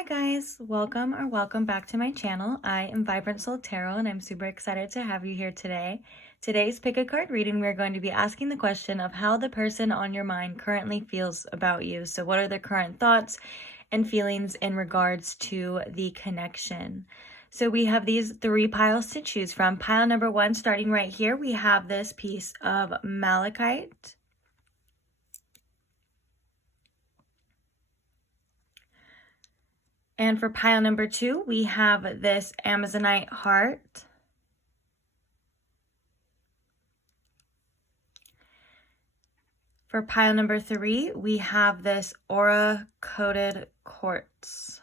Hi guys, welcome back to my channel. I am Vibrant Soul Tarot and I'm super excited to have you here today. Today's pick a card reading, we're going to be asking the question of how the person on your mind currently feels about you. So what are their current thoughts and feelings in regards to the connection? So we have these three piles to choose from. Pile number one, starting right here, we have this piece of malachite. And for pile number two, we have this Amazonite heart. For pile number three, we have this aura-coated quartz.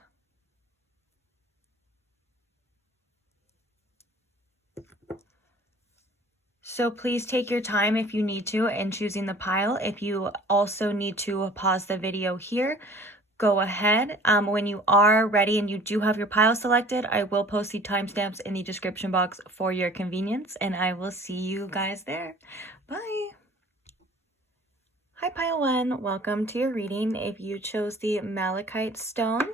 So please take your time if you need to in choosing the pile. If you also need to pause the video here, go ahead. When you are ready and you do have your pile selected, I will post the timestamps in the description box for your convenience, and I will see you guys there. Bye. Hi pile one, welcome to your reading. If you chose the malachite stone,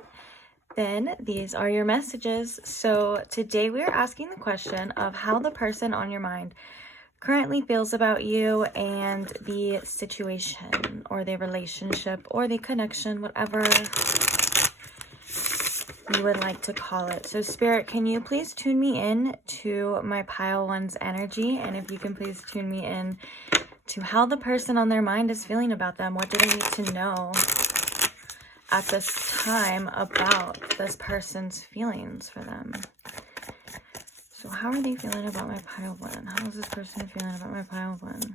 then these are your messages. So today we are asking the question of how the person on your mind currently feels about you and the situation or the relationship or the connection, whatever you would like to call it. So Spirit, can you please tune me in to my pile one's energy? And if you can please tune me in to how the person on their mind is feeling about them. What do they need to know at this time about this person's feelings for them? So how are they feeling about my pile one? How is this person feeling about my pile one?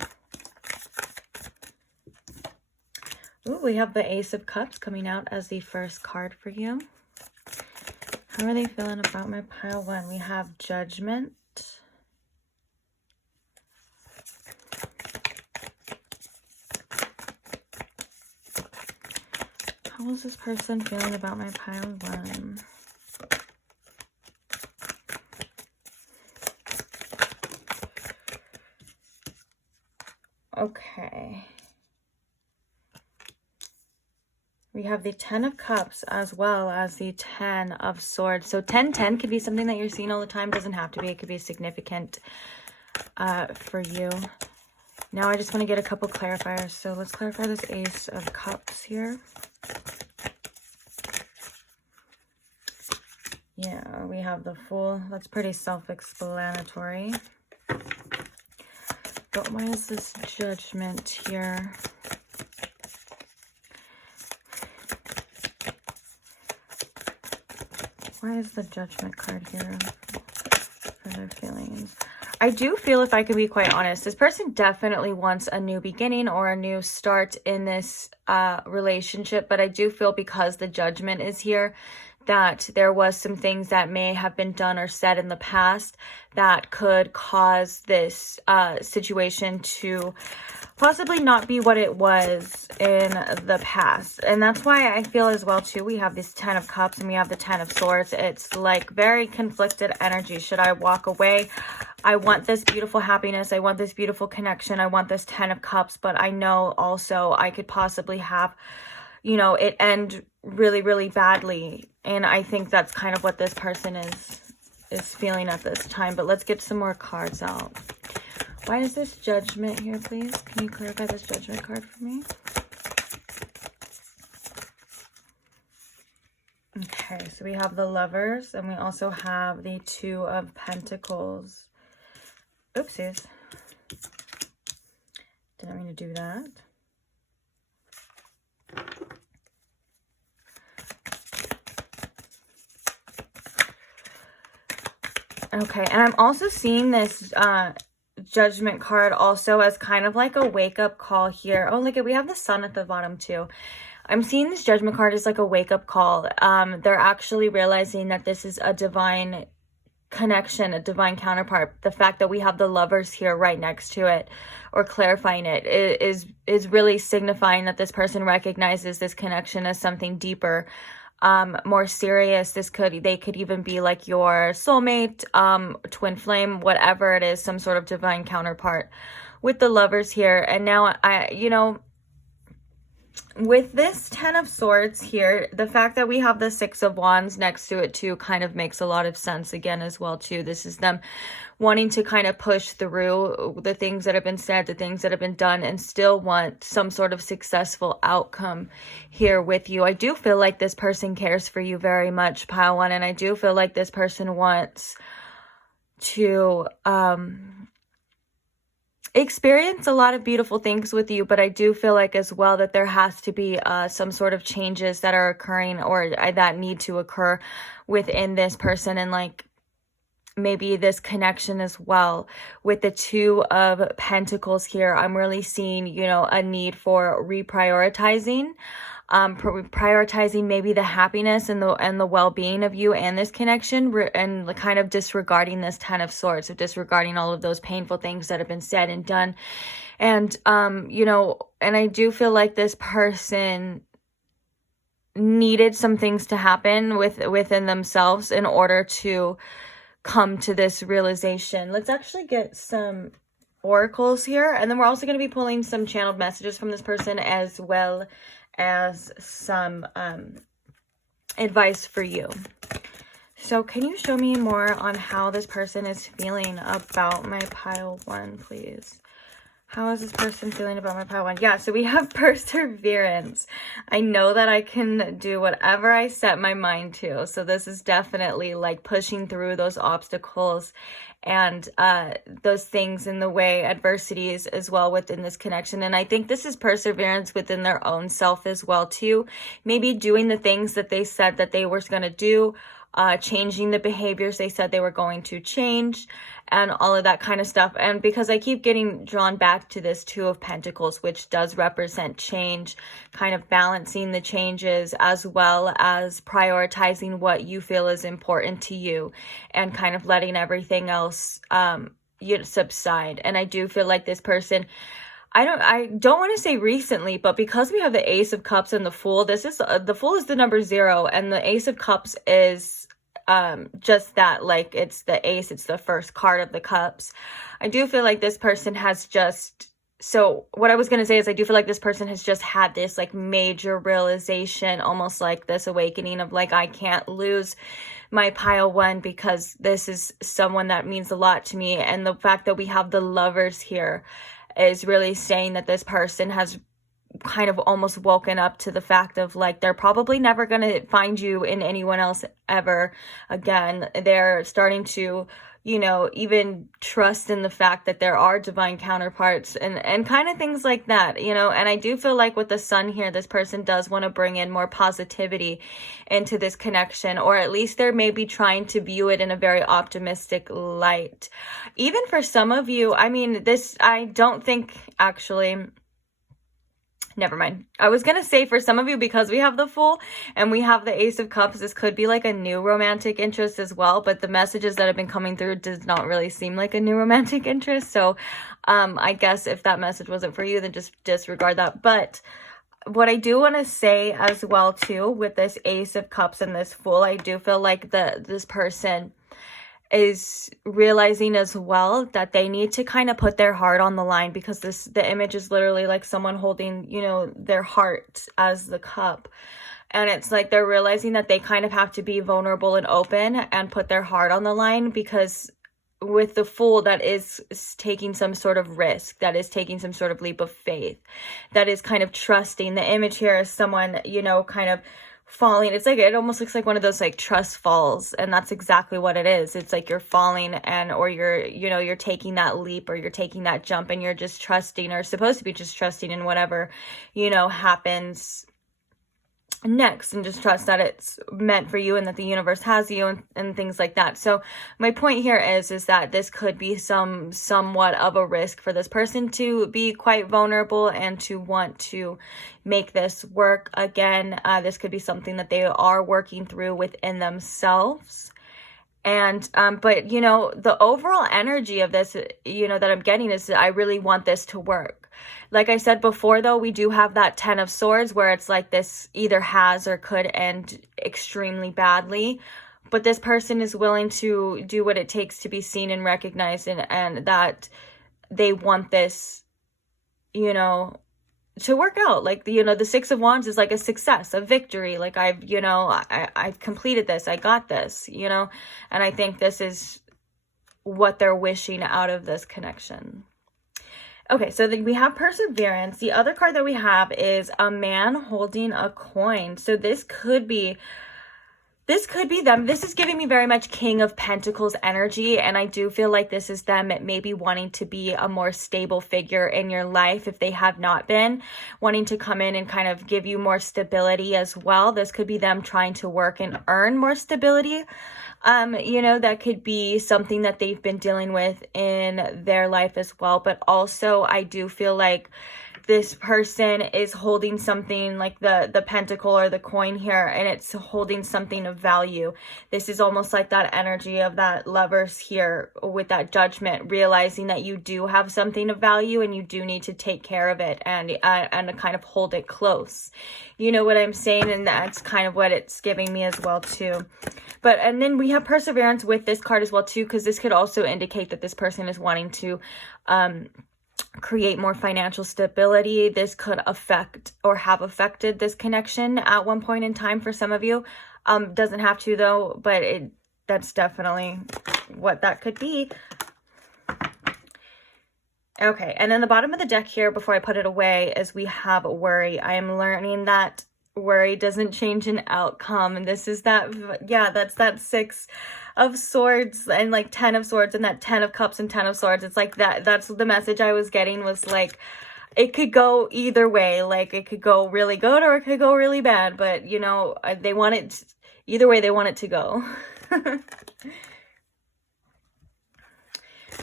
Ooh, we have the Ace of Cups coming out as the first card for you. How are they feeling about my pile one? We have Judgment. How is this person feeling about my pile one? Okay. We have the 10 of Cups as well as the 10 of Swords. So 10-10 could be something that you're seeing all the time. Doesn't have to be. It could be significant for you. Now I just want to get a couple clarifiers. So let's clarify this Ace of Cups here. Yeah, we have the Fool. That's pretty self-explanatory. But why is this Judgment here? Why is the Judgment card here for their feelings? I do feel, if I could be quite honest, this person definitely wants a new beginning or a new start in this relationship. But I do feel, because the Judgment is here, that there was some things that may have been done or said in the past that could cause this situation to possibly not be what it was in the past. And that's why I feel as well too, we have this 10 of Cups and we have the 10 of Swords. It's like very conflicted energy. Should I walk away? I want this beautiful happiness. I want this beautiful connection. I want this 10 of Cups, but I know also I could possibly have, you know, it end really, really badly. And I think that's kind of what this person is feeling at this time. But let's get some more cards out. Why is this Judgment here, please? Can you clarify this Judgment card for me? Okay, so we have the Lovers, and we also have the Two of Pentacles. Oopsies. Didn't mean to do that. Okay, and I'm also seeing this Judgment card also as kind of like a wake-up call here. Oh, look, we have the Sun at the bottom too. I'm seeing this Judgment card as like a wake-up call. They're actually realizing that this is a divine connection, a divine counterpart. The fact that we have the Lovers here right next to it, or clarifying it, is really signifying that this person recognizes this connection as something deeper, more serious. They could even be like your soulmate, twin flame, whatever it is, some sort of divine counterpart with the Lovers here. And now you know, with this 10 of Swords here, the fact that we have the 6 of Wands next to it too kind of makes a lot of sense again as well too. This is them wanting to kind of push through the things that have been said, the things that have been done, and still want some sort of successful outcome here with you. I do feel like this person cares for you very much, Pile 1, and I do feel like this person wants to experience a lot of beautiful things with you, but I do feel like as well that there has to be some sort of changes that are occurring or that need to occur within this person, and like maybe this connection as well. With the 2 of Pentacles here, I'm really seeing, you know, a need for reprioritizing, prioritizing maybe the happiness and the well-being of you and this connection, and kind of disregarding this 10 of Swords, so disregarding all of those painful things that have been said and done. And you know, and I do feel like this person needed some things to happen within themselves in order to come to this realization. Let's actually get some oracles here, and then we're also going to be pulling some channeled messages from this person as well as some advice for you. So can you show me more on how this person is feeling about my Pile 1, please? How is this person feeling about my Pile 1? Yeah, so we have perseverance. I know that I can do whatever I set my mind to. So this is definitely like pushing through those obstacles and those things in the way, adversities as well within this connection. And I think this is perseverance within their own self as well too. Maybe doing the things that they said that they were going to do, changing the behaviors they said they were going to change, and all of that kind of stuff. And because I keep getting drawn back to this 2 of Pentacles, which does represent change, kind of balancing the changes as well as prioritizing what you feel is important to you and kind of letting everything else subside. And I do feel like this person, I don't want to say recently, but because we have the Ace of Cups and the Fool, this is the Fool is the number 0, and the Ace of Cups is just that, like it's the ace, it's the first card of the cups. I do feel like this person has just, so what I was going to say is I do feel like this person has just had this like major realization, almost like this awakening of like, I can't lose my Pile 1 because this is someone that means a lot to me. And the fact that we have the Lovers here is really saying that this person has kind of almost woken up to the fact of like they're probably never going to find you in anyone else ever again. They're starting to, you know, even trust in the fact that there are divine counterparts and kind of things like that, you know. And I do feel like with the Sun here, this person does want to bring in more positivity into this connection, or at least they're maybe trying to view it in a very optimistic light. Even for some of you, I mean, this, I don't think actually, never mind. I was going to say for some of you, because we have the Fool and we have the Ace of Cups, this could be like a new romantic interest as well. But the messages that have been coming through does not really seem like a new romantic interest. So I guess if that message wasn't for you, then just disregard that. But what I do want to say as well too, with this Ace of Cups and this Fool, I do feel like this person is realizing as well that they need to kind of put their heart on the line, because the image is literally like someone holding, you know, their heart as the cup. And it's like they're realizing that they kind of have to be vulnerable and open and put their heart on the line, because with the Fool, that is taking some sort of risk, that is taking some sort of leap of faith, that is kind of trusting. The image here is someone, you know, kind of falling. It's like, it almost looks like one of those like trust falls, and that's exactly what it is. It's like you're falling, and or you're, you know, you're taking that leap or you're taking that jump, and you're just trusting, or supposed to be just trusting in whatever, you know, happens next, and just trust that it's meant for you and that the universe has you, and things like that. So my point here is that this could be somewhat of a risk for this person to be quite vulnerable and to want to make this work again. This could be something that they are working through within themselves. And but you know, the overall energy of this, you know, that I'm getting is that I really want this to work. Like I said before, though, we do have that 10 of Swords where it's like this either has or could end extremely badly. But this person is willing to do what it takes to be seen and recognized, and that they want this, you know, to work out. Like, you know, the Six of Wands is like a success, a victory. Like, I've completed this. I got this, you know, and I think this is what they're wishing out of this connection. Okay, so then we have perseverance. The other card that we have is a man holding a coin. So this could be them. This is giving me very much King of Pentacles energy, and I do feel like this is them maybe wanting to be a more stable figure in your life if they have not been, wanting to come in and kind of give you more stability as well. This could be them trying to work and earn more stability. You know, that could be something that they've been dealing with in their life as well. But also, I do feel like this person is holding something like the pentacle or the coin here, and it's holding something of value. This is almost like that energy of that Lovers here with that Judgment, realizing that you do have something of value and you do need to take care of it and kind of hold it close. You know what I'm saying? And that's kind of what it's giving me as well too. But, and then we have perseverance with this card as well too, because this could also indicate that this person is wanting to create more financial stability. This could affect or have affected this connection at one point in time for some of you. Doesn't have to though, but that's definitely what that could be. Okay, and then the bottom of the deck here, before I put it away, is we have worry. I am learning that worry doesn't change an outcome, and this is that, yeah, that's that Six of Swords and like 10 of Swords and that 10 of Cups and 10 of Swords. It's like that's the message I was getting, was like it could go either way. Like it could go really good or it could go really bad, but you know, they want it either way. They want it to go.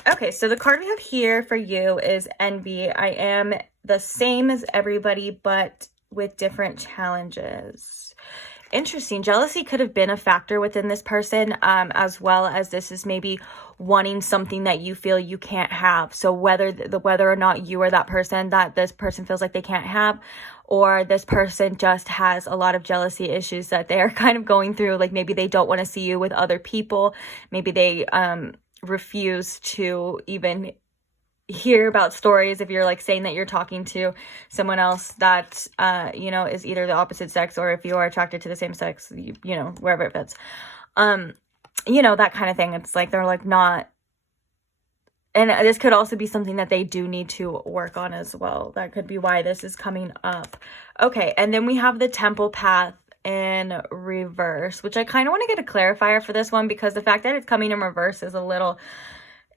Okay, so the card we have here for you is Envy. I am the same as everybody, but with different challenges. Interesting. Jealousy could have been a factor within this person, as well as this is maybe wanting something that you feel you can't have. So whether or not you are that person that this person feels like they can't have, or this person just has a lot of jealousy issues that they are kind of going through. Like maybe they don't want to see you with other people. Maybe they refuse to even hear about stories if you're like saying that you're talking to someone else that you know, is either the opposite sex, or if you are attracted to the same sex, you know, wherever it fits, you know, that kind of thing. It's like they're like not, and this could also be something that they do need to work on as well. That could be why this is coming up. Okay, and then we have the Temple path in reverse, which I kind of want to get a clarifier for this one, because the fact that it's coming in reverse is a little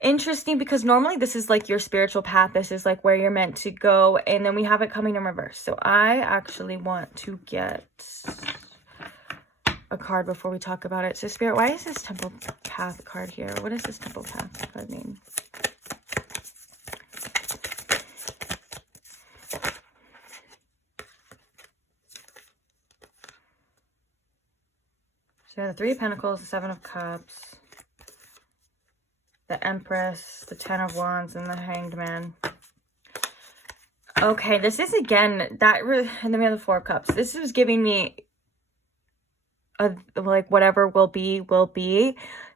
interesting, because normally this is like your spiritual path. This is like where you're meant to go, and then we have it coming in reverse. So I actually want to get a card before we talk about it. So Spirit, why is this Temple path card here? What does this Temple path card mean? So the Three of Pentacles, the Seven of Cups, the Empress, the Ten of Wands, and the Hanged Man. Okay, this is again that, and then we have the Four of Cups. This is giving me a like whatever will be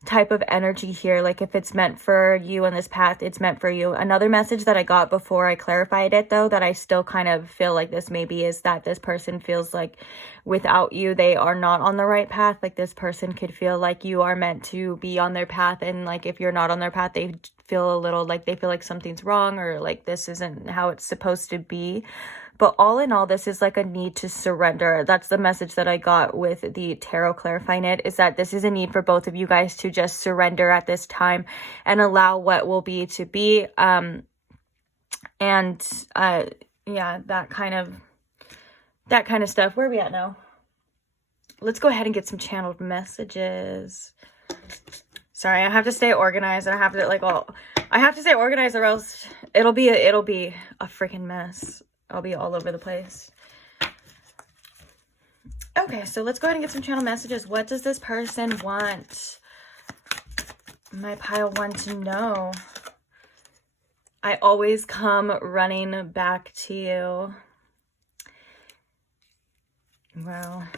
type of energy here. Like if it's meant for you on this path, it's meant for you. Another message that I got before I clarified it though, that I still kind of feel like this maybe, is that this person feels like without you they are not on the right path. Like this person could feel like you are meant to be on their path, and like if you're not on their path, they feel a little like they feel like something's wrong, or like this isn't how it's supposed to be. But all in all, this is like a need to surrender. That's the message that I got with the tarot clarifying it, is that this is a need for both of you guys to just surrender at this time and allow what will be to be. Yeah, that kind of stuff. Where are we at now? Let's go ahead and get some channeled messages. Sorry, I have to stay organized. I have to stay organized, or else it'll be a freaking mess. I'll be all over the place. Okay, so let's go ahead and get some channel messages. What does this person want? My pile want to know. I always come running back to you. Well,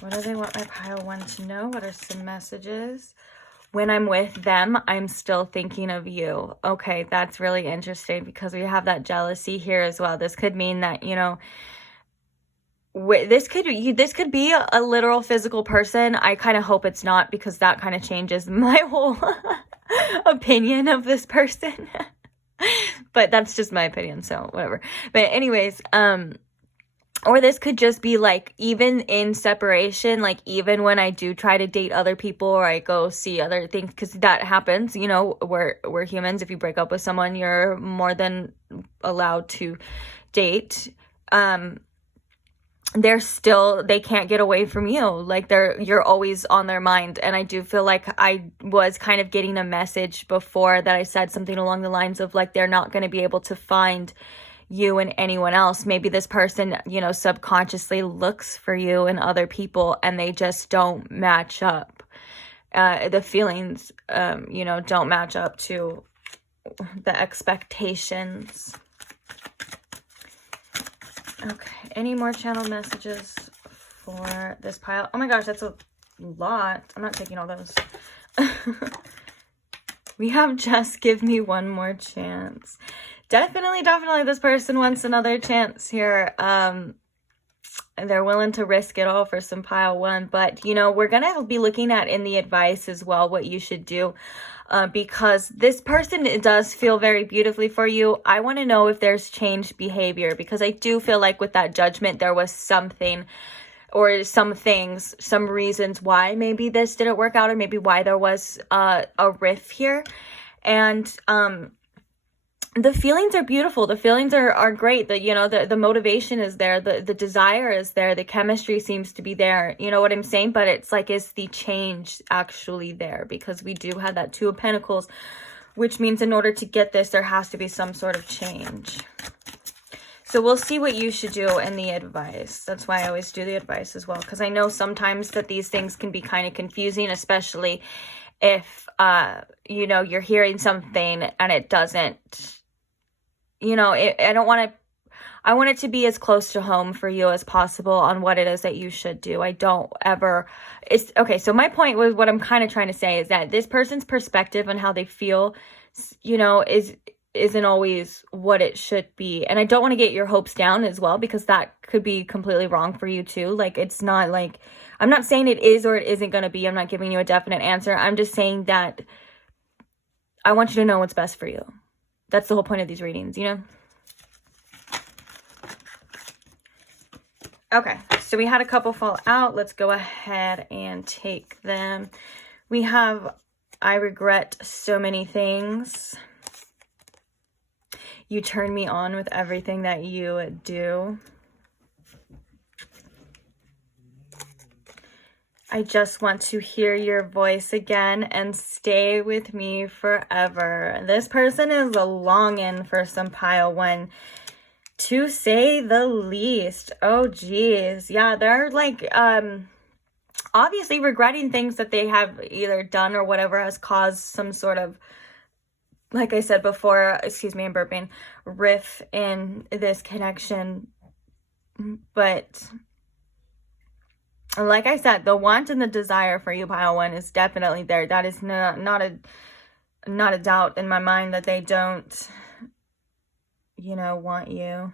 what do they want my pile want to know? What are some messages? when I'm with them, I'm still thinking of you. Okay, that's really interesting because we have that jealousy here as well. This could mean that, you know, this could be a literal physical person. I kind of hope it's not, because that kind of changes my whole opinion of this person. But that's just my opinion, so whatever. But anyways, or this could just be like, even in separation, like even when I do try to date other people or I go see other things, because that happens, you know, we're humans. If you break up with someone, you're more than allowed to date. They can't get away from you. Like you're always on their mind. And I do feel like I was kind of getting a message before that I said something along the lines of like, they're not going to be able to find you and anyone else. Maybe this person, you know, subconsciously looks for you and other people, and they just don't match up. The feelings, you know, don't match up to the expectations. Okay, any more channel messages for this pile? Oh my gosh, that's a lot. I'm not taking all those. We have just give me one more chance. Definitely this person wants another chance here. They're willing to risk it all for some pile one. But, you know, we're going to be looking at in the advice as well what you should do. Because this person does feel very beautifully for you. I want to know if there's changed behavior, because I do feel like with that judgment, there was something or some things, some reasons why maybe this didn't work out, or maybe why there was a rift here. And the feelings are beautiful. The feelings are great. The motivation is there. The desire is there. The chemistry seems to be there. You know what I'm saying? But it's like, is the change actually there? Because we do have that Two of Pentacles, which means in order to get this, there has to be some sort of change. So we'll see what you should do in the advice. That's why I always do the advice as well, because I know sometimes that these things can be kind of confusing, especially if, you know, you're hearing something and it doesn't, you know, I want it to be as close to home for you as possible on what it is that you should do. Okay, so my point was, what I'm kind of trying to say is that this person's perspective on how they feel, you know, isn't always what it should be. And I don't want to get your hopes down as well, because that could be completely wrong for you too. Like, it's not like, I'm not saying it is or it isn't going to be. I'm not giving you a definite answer. I'm just saying that I want you to know what's best for you. That's the whole point of these readings, you know? Okay, so we had a couple fall out. Let's go ahead and take them. We have, I regret so many things. You turn me on with everything that you do. I just want to hear your voice again and stay with me forever. This person is a longing for some pile one, to say the least. Oh, geez. Yeah, they're like, obviously regretting things that they have either done or whatever has caused some sort of, like I said before, excuse me, I'm burping, rift in this connection. But like I said, the want and the desire for you, pile one, is definitely there. That is not a doubt in my mind that they don't, you know, want you.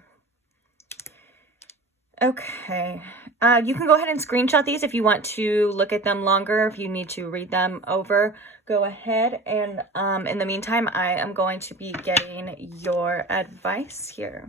Okay. You can go ahead and screenshot these if you want to look at them longer. If you need to read them over, go ahead. And in the meantime, I am going to be getting your advice here.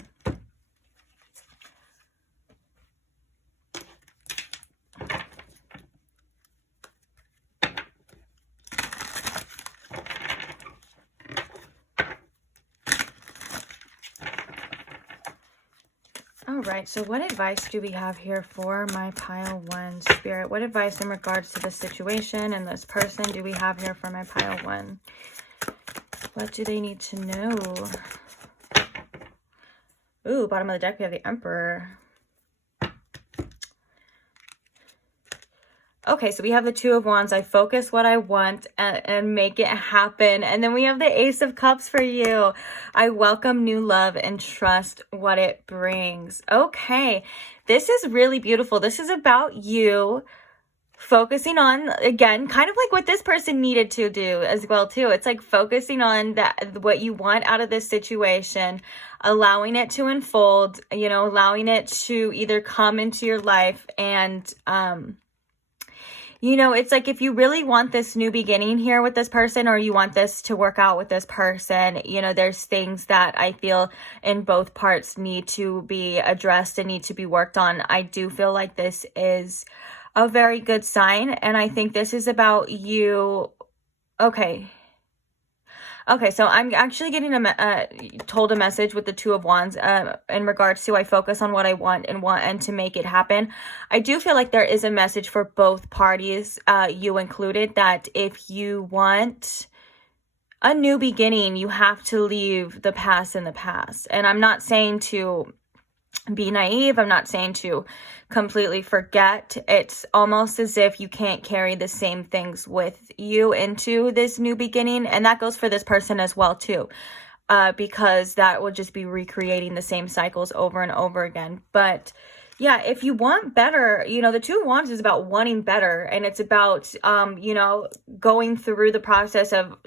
All right, so what advice do we have here for my pile one, Spirit? What advice in regards to this situation and this person do we have here for my pile one? What do they need to know? Ooh, bottom of the deck, we have the Emperor. Okay, so we have the Two of Wands. I focus what I want and make it happen. And then we have the Ace of Cups for you. I welcome new love and trust what it brings. Okay, this is really beautiful. This is about you focusing on, again, kind of like what this person needed to do as well too. It's like focusing on that, what you want out of this situation, allowing it to unfold, you know, allowing it to either come into your life. And you know, it's like if you really want this new beginning here with this person, or you want this to work out with this person, you know, there's things that I feel in both parts need to be addressed and need to be worked on. I do feel like this is a very good sign, and I think this is about you. Okay, so I'm actually getting told a message with the Two of Wands in regards to I focus on what I want and to make it happen. I do feel like there is a message for both parties, you included, that if you want a new beginning, you have to leave the past in the past. And I'm not saying to be naive. I'm not saying to completely forget. It's almost as if you can't carry the same things with you into this new beginning. And that goes for this person as well too, because that will just be recreating the same cycles over and over again. But yeah, if you want better, you know, the Two of Wands is about wanting better. And it's about, you know, going through the process of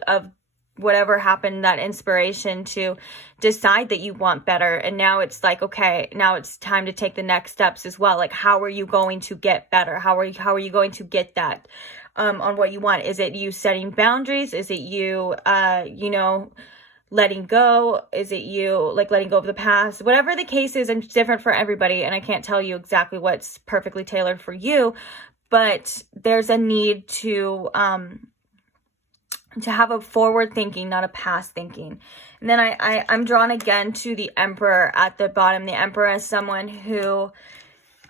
whatever happened, that inspiration to decide that you want better. And now it's like, okay, now it's time to take the next steps as well. Like, how are you going to get better? How are you going to get that on what you want? Is it you setting boundaries? Is it you, you know, letting go? Is it you like letting go of the past? Whatever the case is, and it's different for everybody. And I can't tell you exactly what's perfectly tailored for you, but there's a need to have a forward thinking, not a past thinking. And then I'm drawn again to the Emperor at the bottom. The Emperor is someone who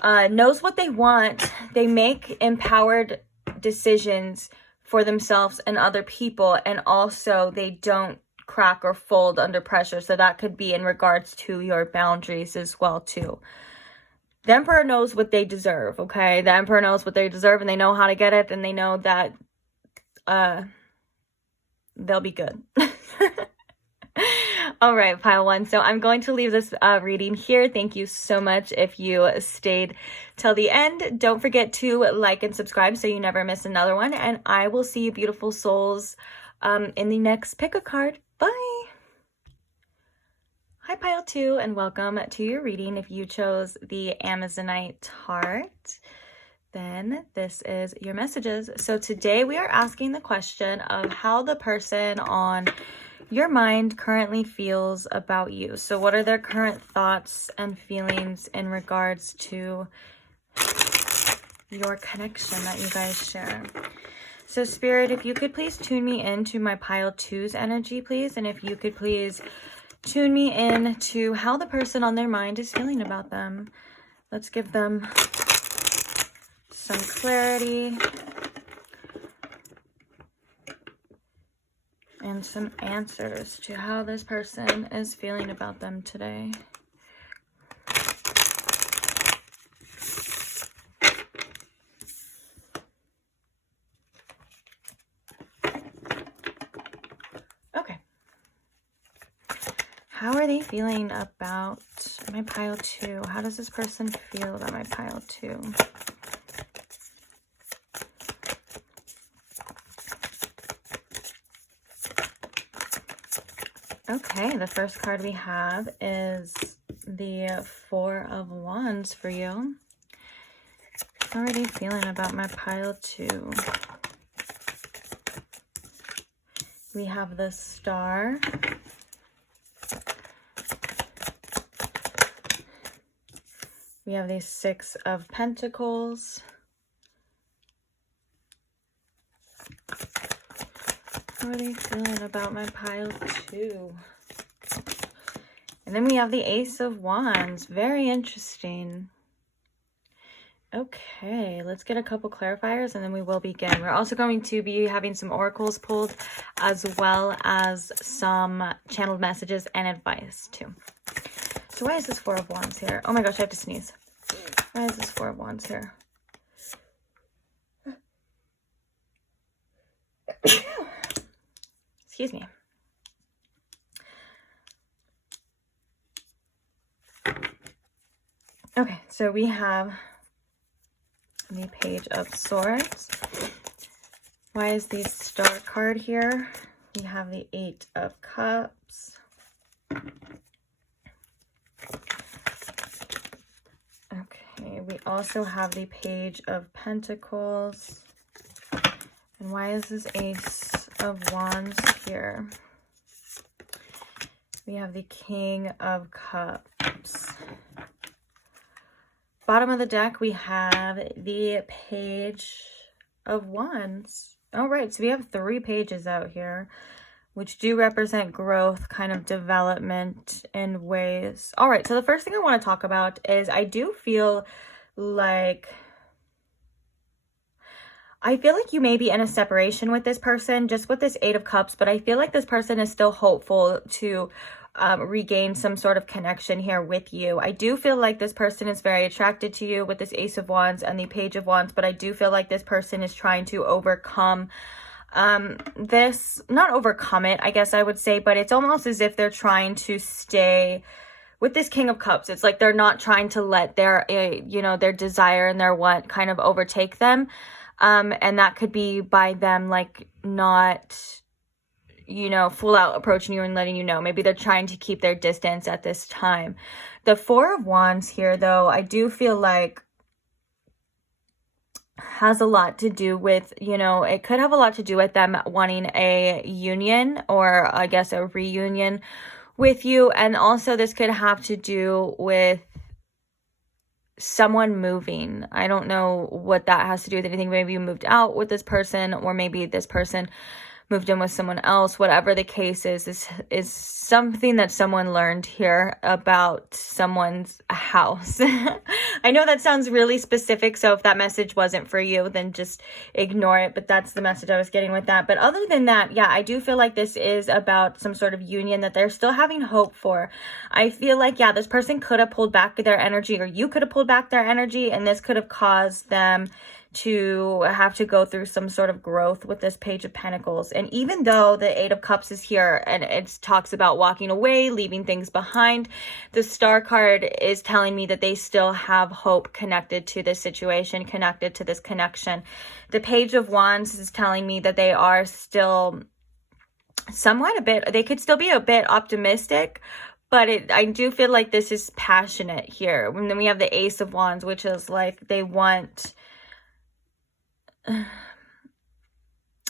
knows what they want. They make empowered decisions for themselves and other people. And also they don't crack or fold under pressure. So that could be in regards to your boundaries as well too. The Emperor knows what they deserve, okay? The Emperor knows what they deserve, and they know how to get it, and they know that they'll be good. All right, pile one. So I'm going to leave this reading here. Thank you so much if you stayed till the end. Don't forget to like and subscribe so you never miss another one. And I will see you beautiful souls in the next pick a card. Bye. Hi, pile two, and welcome to your reading. If you chose the Amazonite heart, then this is your messages. So today we are asking the question of how the person on your mind currently feels about you. So what are their current thoughts and feelings in regards to your connection that you guys share? So Spirit, if you could please tune me into my pile two's energy, please. And if you could please tune me in to how the person on their mind is feeling about them. Let's give them some clarity and some answers to how this person is feeling about them today. Okay. How are they feeling about my pile two? How does this person feel about my pile two? Okay, the first card we have is the Four of Wands for you. How are they feeling about my pile two? We have the Star. We have the Six of Pentacles. How are they feeling about my pile two? And then we have the Ace of Wands. Very interesting. Okay, let's get a couple clarifiers and then we will begin. We're also going to be having some oracles pulled as well as some channeled messages and advice too. So why is this Four of Wands here? Oh my gosh, I have to sneeze. Why is this Four of Wands here? Excuse me. Okay, so we have the Page of Swords. Why is the Star card here? We have the Eight of Cups. Okay, we also have the Page of Pentacles. And why is this Ace of Wands here? We have the King of Cups. Bottom of the deck, we have the Page of Wands. All right, so we have 3 pages out here, which do represent growth, kind of development in ways. All right, so the first thing I want to talk about is I feel like you may be in a separation with this person, just with this Eight of Cups, but I feel like this person is still hopeful to regain some sort of connection here with you. I do feel like this person is very attracted to you with this Ace of Wands and the Page of Wands, but I do feel like this person is trying to overcome this, not overcome it, I guess I would say, but it's almost as if they're trying to stay with this King of Cups. It's like they're not trying to let their, their desire and their want kind of overtake them. And that could be by them, like, not, full out approaching you and letting you know. Maybe they're trying to keep their distance at this time. The Four of Wands here, though, I do feel like has a lot to do with, it could have a lot to do with them wanting a union, or I guess a reunion with you. And also this could have to do with someone moving. I don't know what that has to do with anything. Maybe you moved out with this person, or maybe this person moved in with someone else. Whatever the case is something that someone learned here about someone's house. I know that sounds really specific, so if that message wasn't for you, then just ignore it, but that's the message I was getting with that. But other than that, yeah, I do feel like this is about some sort of union that they're still having hope for. I feel like, yeah, this person could have pulled back their energy, or you could have pulled back their energy, and this could have caused them to have to go through some sort of growth with this Page of Pentacles. And even though the Eight of Cups is here and it talks about walking away, leaving things behind, the Star card is telling me that they still have hope connected to this situation, connected to this connection. The Page of Wands is telling me that they are still they could still be a bit optimistic, but I do feel like this is passionate here. And then we have the Ace of Wands, which is like they want...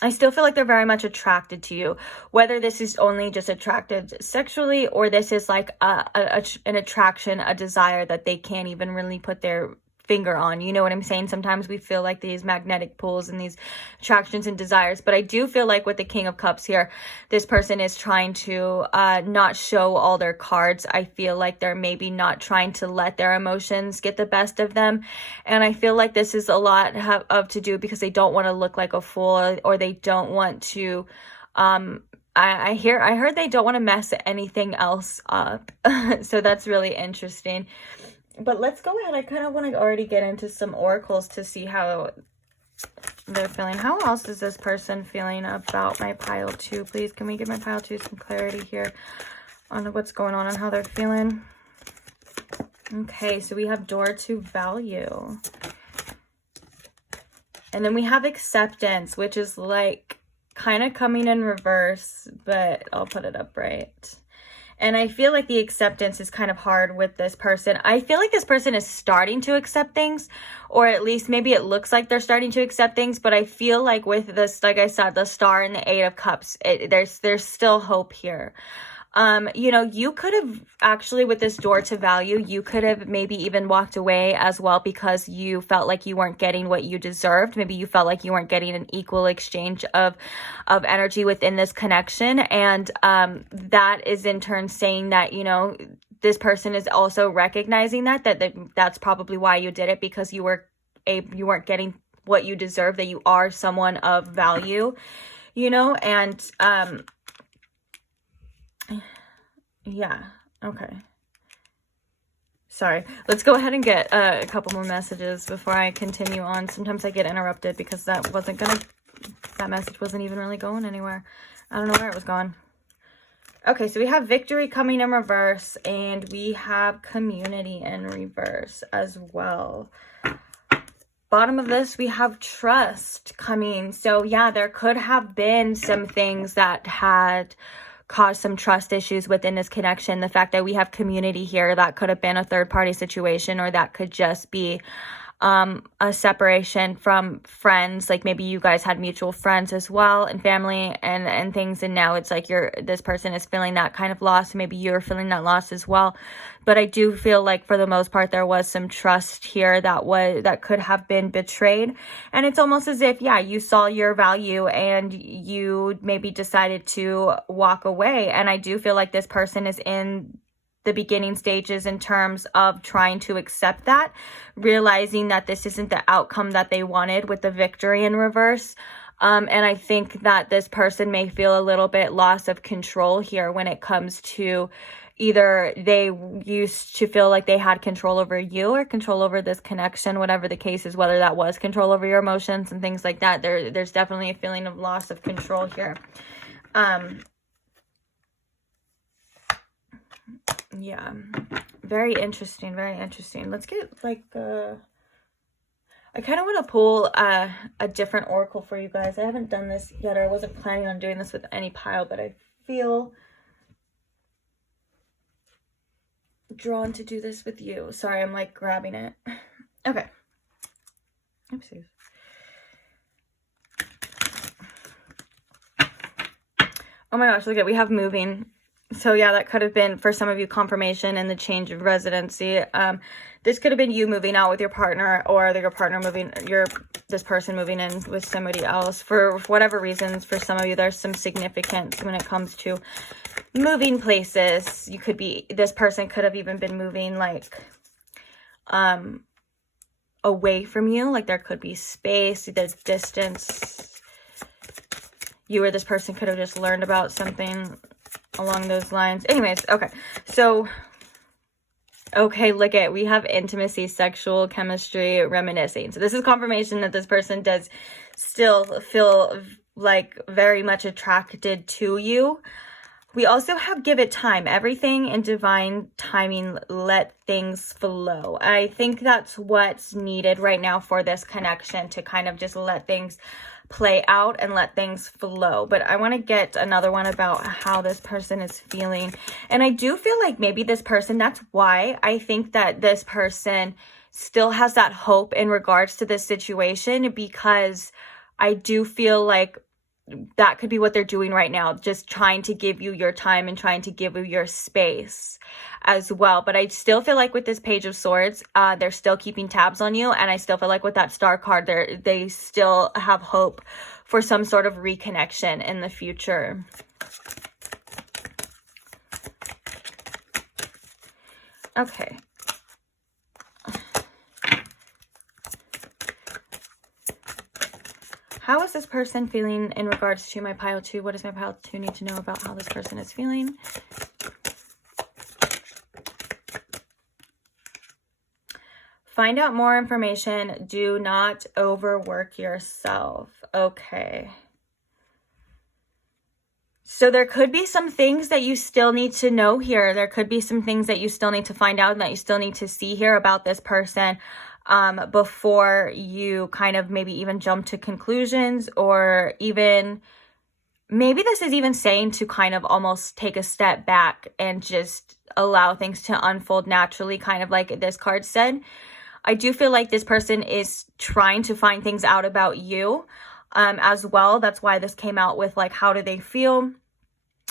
I still feel like they're very much attracted to you, whether this is only just attracted sexually, or this is like an attraction, a desire that they can't even really put their finger on. You know what I'm saying? Sometimes we feel like these magnetic pulls and these attractions and desires, but I do feel like with the King of Cups here, this person is trying to not show all their cards. I feel like they're maybe not trying to let their emotions get the best of them, and I feel like this is a lot of to do because they don't want to look like a fool, or they don't want to I heard they don't want to mess anything else up. So that's really interesting. But let's go ahead. I kind of want to already get into some oracles to see how they're feeling. How else is this person feeling about my pile 2? Please, can we give my pile 2 some clarity here on what's going on and how they're feeling? Okay, so we have Door to Value. And then we have Acceptance, which is like kind of coming in reverse, but I'll put it up right. And I feel like the acceptance is kind of hard with this person. I feel like this person is starting to accept things, or at least maybe it looks like they're starting to accept things. But I feel like with this, like I said, the Star and the Eight of Cups, there's still hope here. You could have actually, with this Door to Value, you could have maybe even walked away as well because you felt like you weren't getting what you deserved. Maybe you felt like you weren't getting an equal exchange of energy within this connection. And that is in turn saying that, this person is also recognizing that's probably why you did it, because you weren't getting what you deserve, that you are someone of value, and yeah, okay. Sorry, let's go ahead and get a couple more messages before I continue on. Sometimes I get interrupted because that message wasn't even really going anywhere. I don't know where it was going. Okay, so we have Victory coming in reverse, and we have Community in reverse as well. bottom of this, we have trust coming. So yeah, there could have been some things that had caused some trust issues within this connection. The fact that we have community here, that could have been a third party situation, or that could just be a separation from friends. Like maybe you guys had mutual friends as well, and family and things, and now it's like this person is feeling that kind of loss. Maybe you're feeling that loss as well. But I do feel like for the most part there was some trust here that could have been betrayed. And it's almost as if, yeah, you saw your value and you maybe decided to walk away. And I do feel like this person is in the beginning stages in terms of trying to accept that, realizing that this isn't the outcome that they wanted with the victory in reverse. And I think that this person may feel a little bit loss of control here when it comes to either they used to feel like they had control over you or control over this connection, whatever the case is, whether that was control over your emotions and things like that. There's definitely a feeling of loss of control here. Yeah, very interesting, very interesting. Let's get like I kind of want to pull a different oracle for you guys. I haven't done this yet, or I wasn't planning on doing this with any pile, but I feel drawn to do this with you. Sorry, I'm like grabbing it. Okay. Oopsies. Oh my gosh, look at, we have moving. So yeah, that could have been for some of you confirmation and the change of residency. This could have been you moving out with your partner, or your partner this person moving in with somebody else for whatever reasons. For some of you, there's some significance when it comes to moving places. This person could have even been moving like away from you. Like there could be space, there's distance. You or this person could have just learned about something along those lines. Anyways, okay. So, okay, look at, we have intimacy, sexual chemistry, reminiscing. So this is confirmation that this person does still feel like very much attracted to you. We also have give it time. Everything in divine timing, let things flow. I think that's what's needed right now for this connection, to kind of just let things play out and let things flow. But I want to get another one about how this person is feeling. And I do feel like maybe this person, that's why I think that this person still has that hope in regards to this situation, because I do feel like that could be what they're doing right now, just trying to give you your time and trying to give you your space as well. But I still feel like with this Page of Swords, they're still keeping tabs on you. And I still feel like with that Star card, they still have hope for some sort of reconnection in the future. Okay. How is this person feeling in regards to my pile 2? What does my pile 2 need to know about how this person is feeling? Find out more information. Do not overwork yourself. Okay. So there could be some things that you still need to know here. There could be some things that you still need to find out and that you still need to see here about this person before you kind of maybe even jump to conclusions, or even maybe this is even saying to kind of almost take a step back and just allow things to unfold naturally, kind of like this card said. I do feel like this person is trying to find things out about you as well. That's why this came out with like, how do they feel?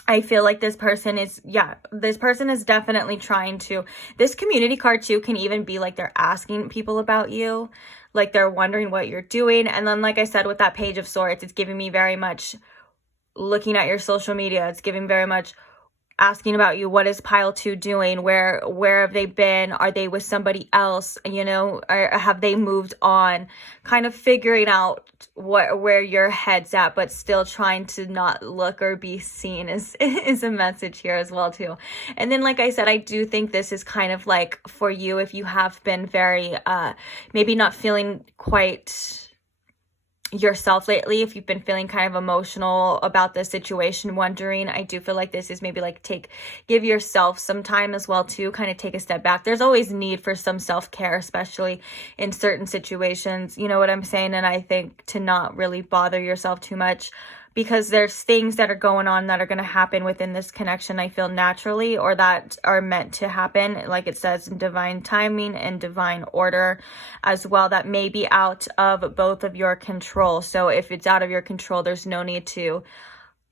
I feel like this person is definitely trying to, this community card too can even be like they're asking people about you, like they're wondering what you're doing. And then like I said, with that Page of Swords, it's giving me very much looking at your social media. It's giving very much asking about you. What is pile 2 doing? Where have they been? Are they with somebody else? You know, or have they moved on? Kind of figuring out where your head's at, but still trying to not look or be seen is a message here as well too. And then like I said, I do think this is kind of like for you, if you have been very maybe not feeling quite yourself lately. If you've been feeling kind of emotional about this situation, wondering, I do feel like this is maybe like give yourself some time as well to kind of take a step back. There's always need for some self-care, especially in certain situations, you know what I'm saying? And I think to not really bother yourself too much, because there's things that are going on that are going to happen within this connection, I feel, naturally, or that are meant to happen, like it says, in divine timing and divine order as well, that may be out of both of your control. So if it's out of your control, there's no need to,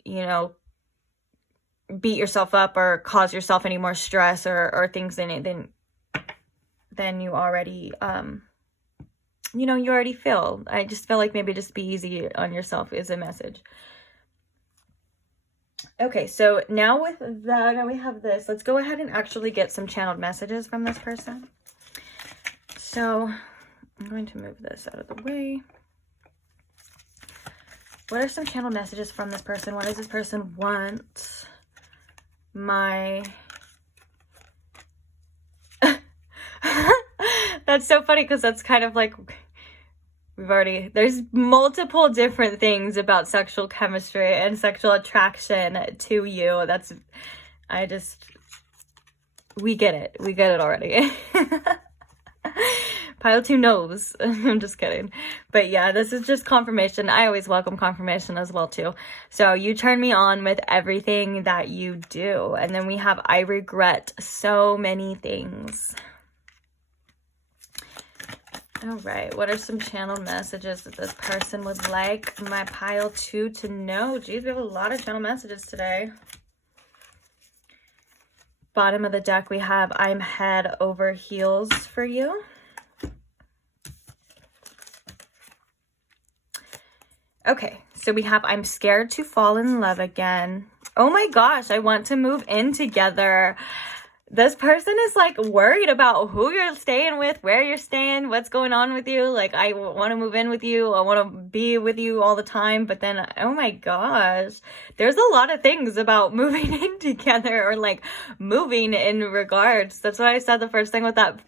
you know, beat yourself up or cause yourself any more stress or things than you already, you know, you already feel. I just feel like maybe just be easy on yourself is a message. Okay, so now with that, now we have this. Let's go ahead and actually get some channeled messages from this person. So I'm going to move this out of the way. What are some channeled messages from this person? What does this person want? That's so funny, because that's kind of like, there's multiple different things about sexual chemistry and sexual attraction to you. We get it already. Pile 2 knows. I'm just kidding. But yeah, this is just confirmation. I always welcome confirmation as well too. So you turn me on with everything that you do. And then we have, I regret so many things. All right, what are some channeled messages that this person would like my pile 2 to know? Geez, we have a lot of channeled messages today. Bottom of the deck, we have, I'm head over heels for you. Okay, so we have, I'm scared to fall in love again. Oh my gosh, I want to move in together. This person is like worried about who you're staying with, where you're staying, what's going on with you. Like, I want to move in with you. I want to be with you all the time. But then, oh my gosh, there's a lot of things about moving in together, or like moving in regards. That's why I said the first thing with that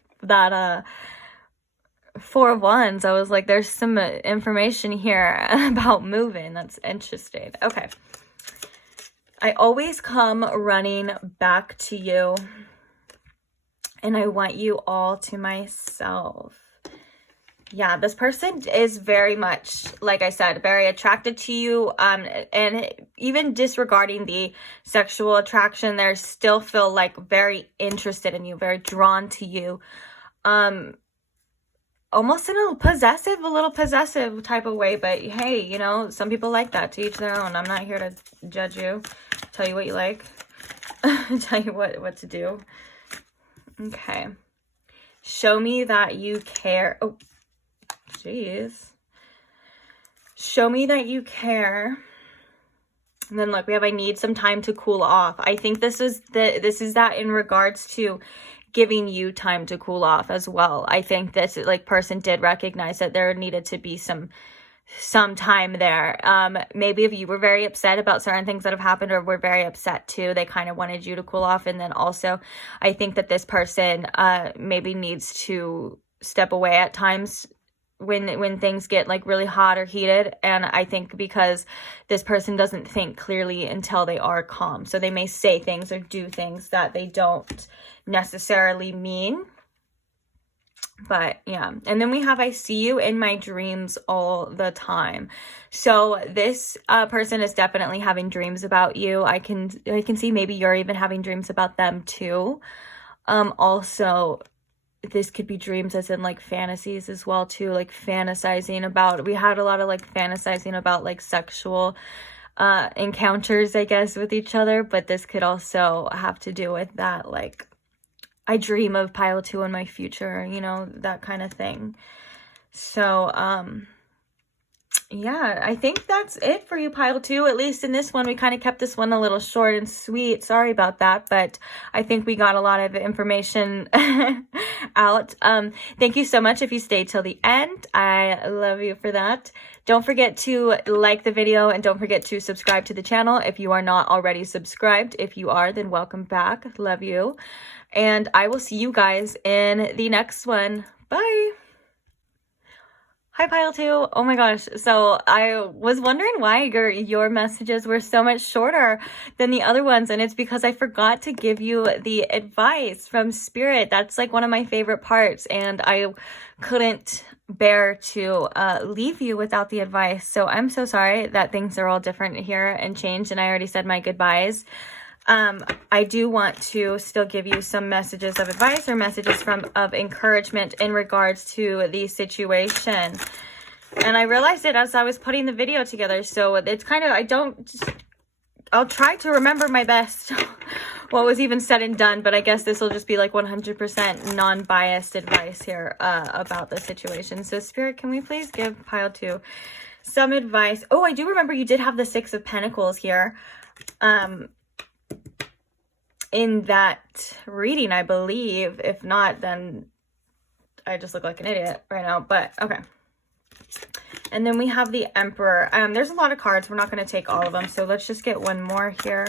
4 of Wands. I was like, there's some information here about moving. That's interesting. Okay. I always come running back to you, and I want you all to myself. Yeah, this person is very much, like I said, very attracted to you. And even disregarding the sexual attraction, they still feel like very interested in you, very drawn to you. Almost in a little possessive type of way. But hey, you know, some people like that. To each their own. I'm not here to judge you, tell you what you like, tell you what to do. Okay. Show me that you care. Oh, jeez. Show me that you care. And then look, we have, I need some time to cool off. I think this is that in regards to giving you time to cool off as well. I think this like person did recognize that there needed to be some time there. Maybe if you were very upset about certain things that have happened, or were very upset too, they kind of wanted you to cool off. And then also, I think that this person maybe needs to step away at times when things get like really hot or heated. And I think because this person doesn't think clearly until they are calm. So they may say things or do things that they don't necessarily mean. But yeah, and then we have, I see you in my dreams all the time. So this person is definitely having dreams about you. I can see maybe you're even having dreams about them too. Also, this could be dreams as in like fantasies as well too, like fantasizing about, we had a lot of like fantasizing about like sexual encounters, I guess, with each other. But this could also have to do with that, like, I dream of pile 2 in my future, you know, that kind of thing. So, yeah, I think that's it for you, pile 2. At least in this one, we kind of kept this one a little short and sweet. Sorry about that, but I think we got a lot of information out. Thank you so much if you stayed till the end. I love you for that. Don't forget to like the video, and don't forget to subscribe to the channel if you are not already subscribed. If you are, then welcome back. Love you. And I will see you guys in the next one. Bye. Hi, Pile 2. Oh my gosh. So I was wondering why your messages were so much shorter than the other ones. And it's because I forgot to give you the advice from Spirit. That's like one of my favorite parts. And I couldn't bear to leave you without the advice. So I'm so sorry that things are all different here and changed. And I already said my goodbyes. I do want to still give you some messages of advice or messages of encouragement in regards to the situation. And I realized it as I was putting the video together. So it's kind of, I'll try to remember my best what was even said and done, but I guess this will just be like 100% non-biased advice here about the situation. So Spirit, can we please give Pile 2 some advice? Oh, I do remember you did have the 6 of Pentacles here. In that reading, I believe. If not, then I just look like an idiot right now, but okay. And then we have the Emperor. There's a lot of cards. We're not going to take all of them, so let's just get one more here.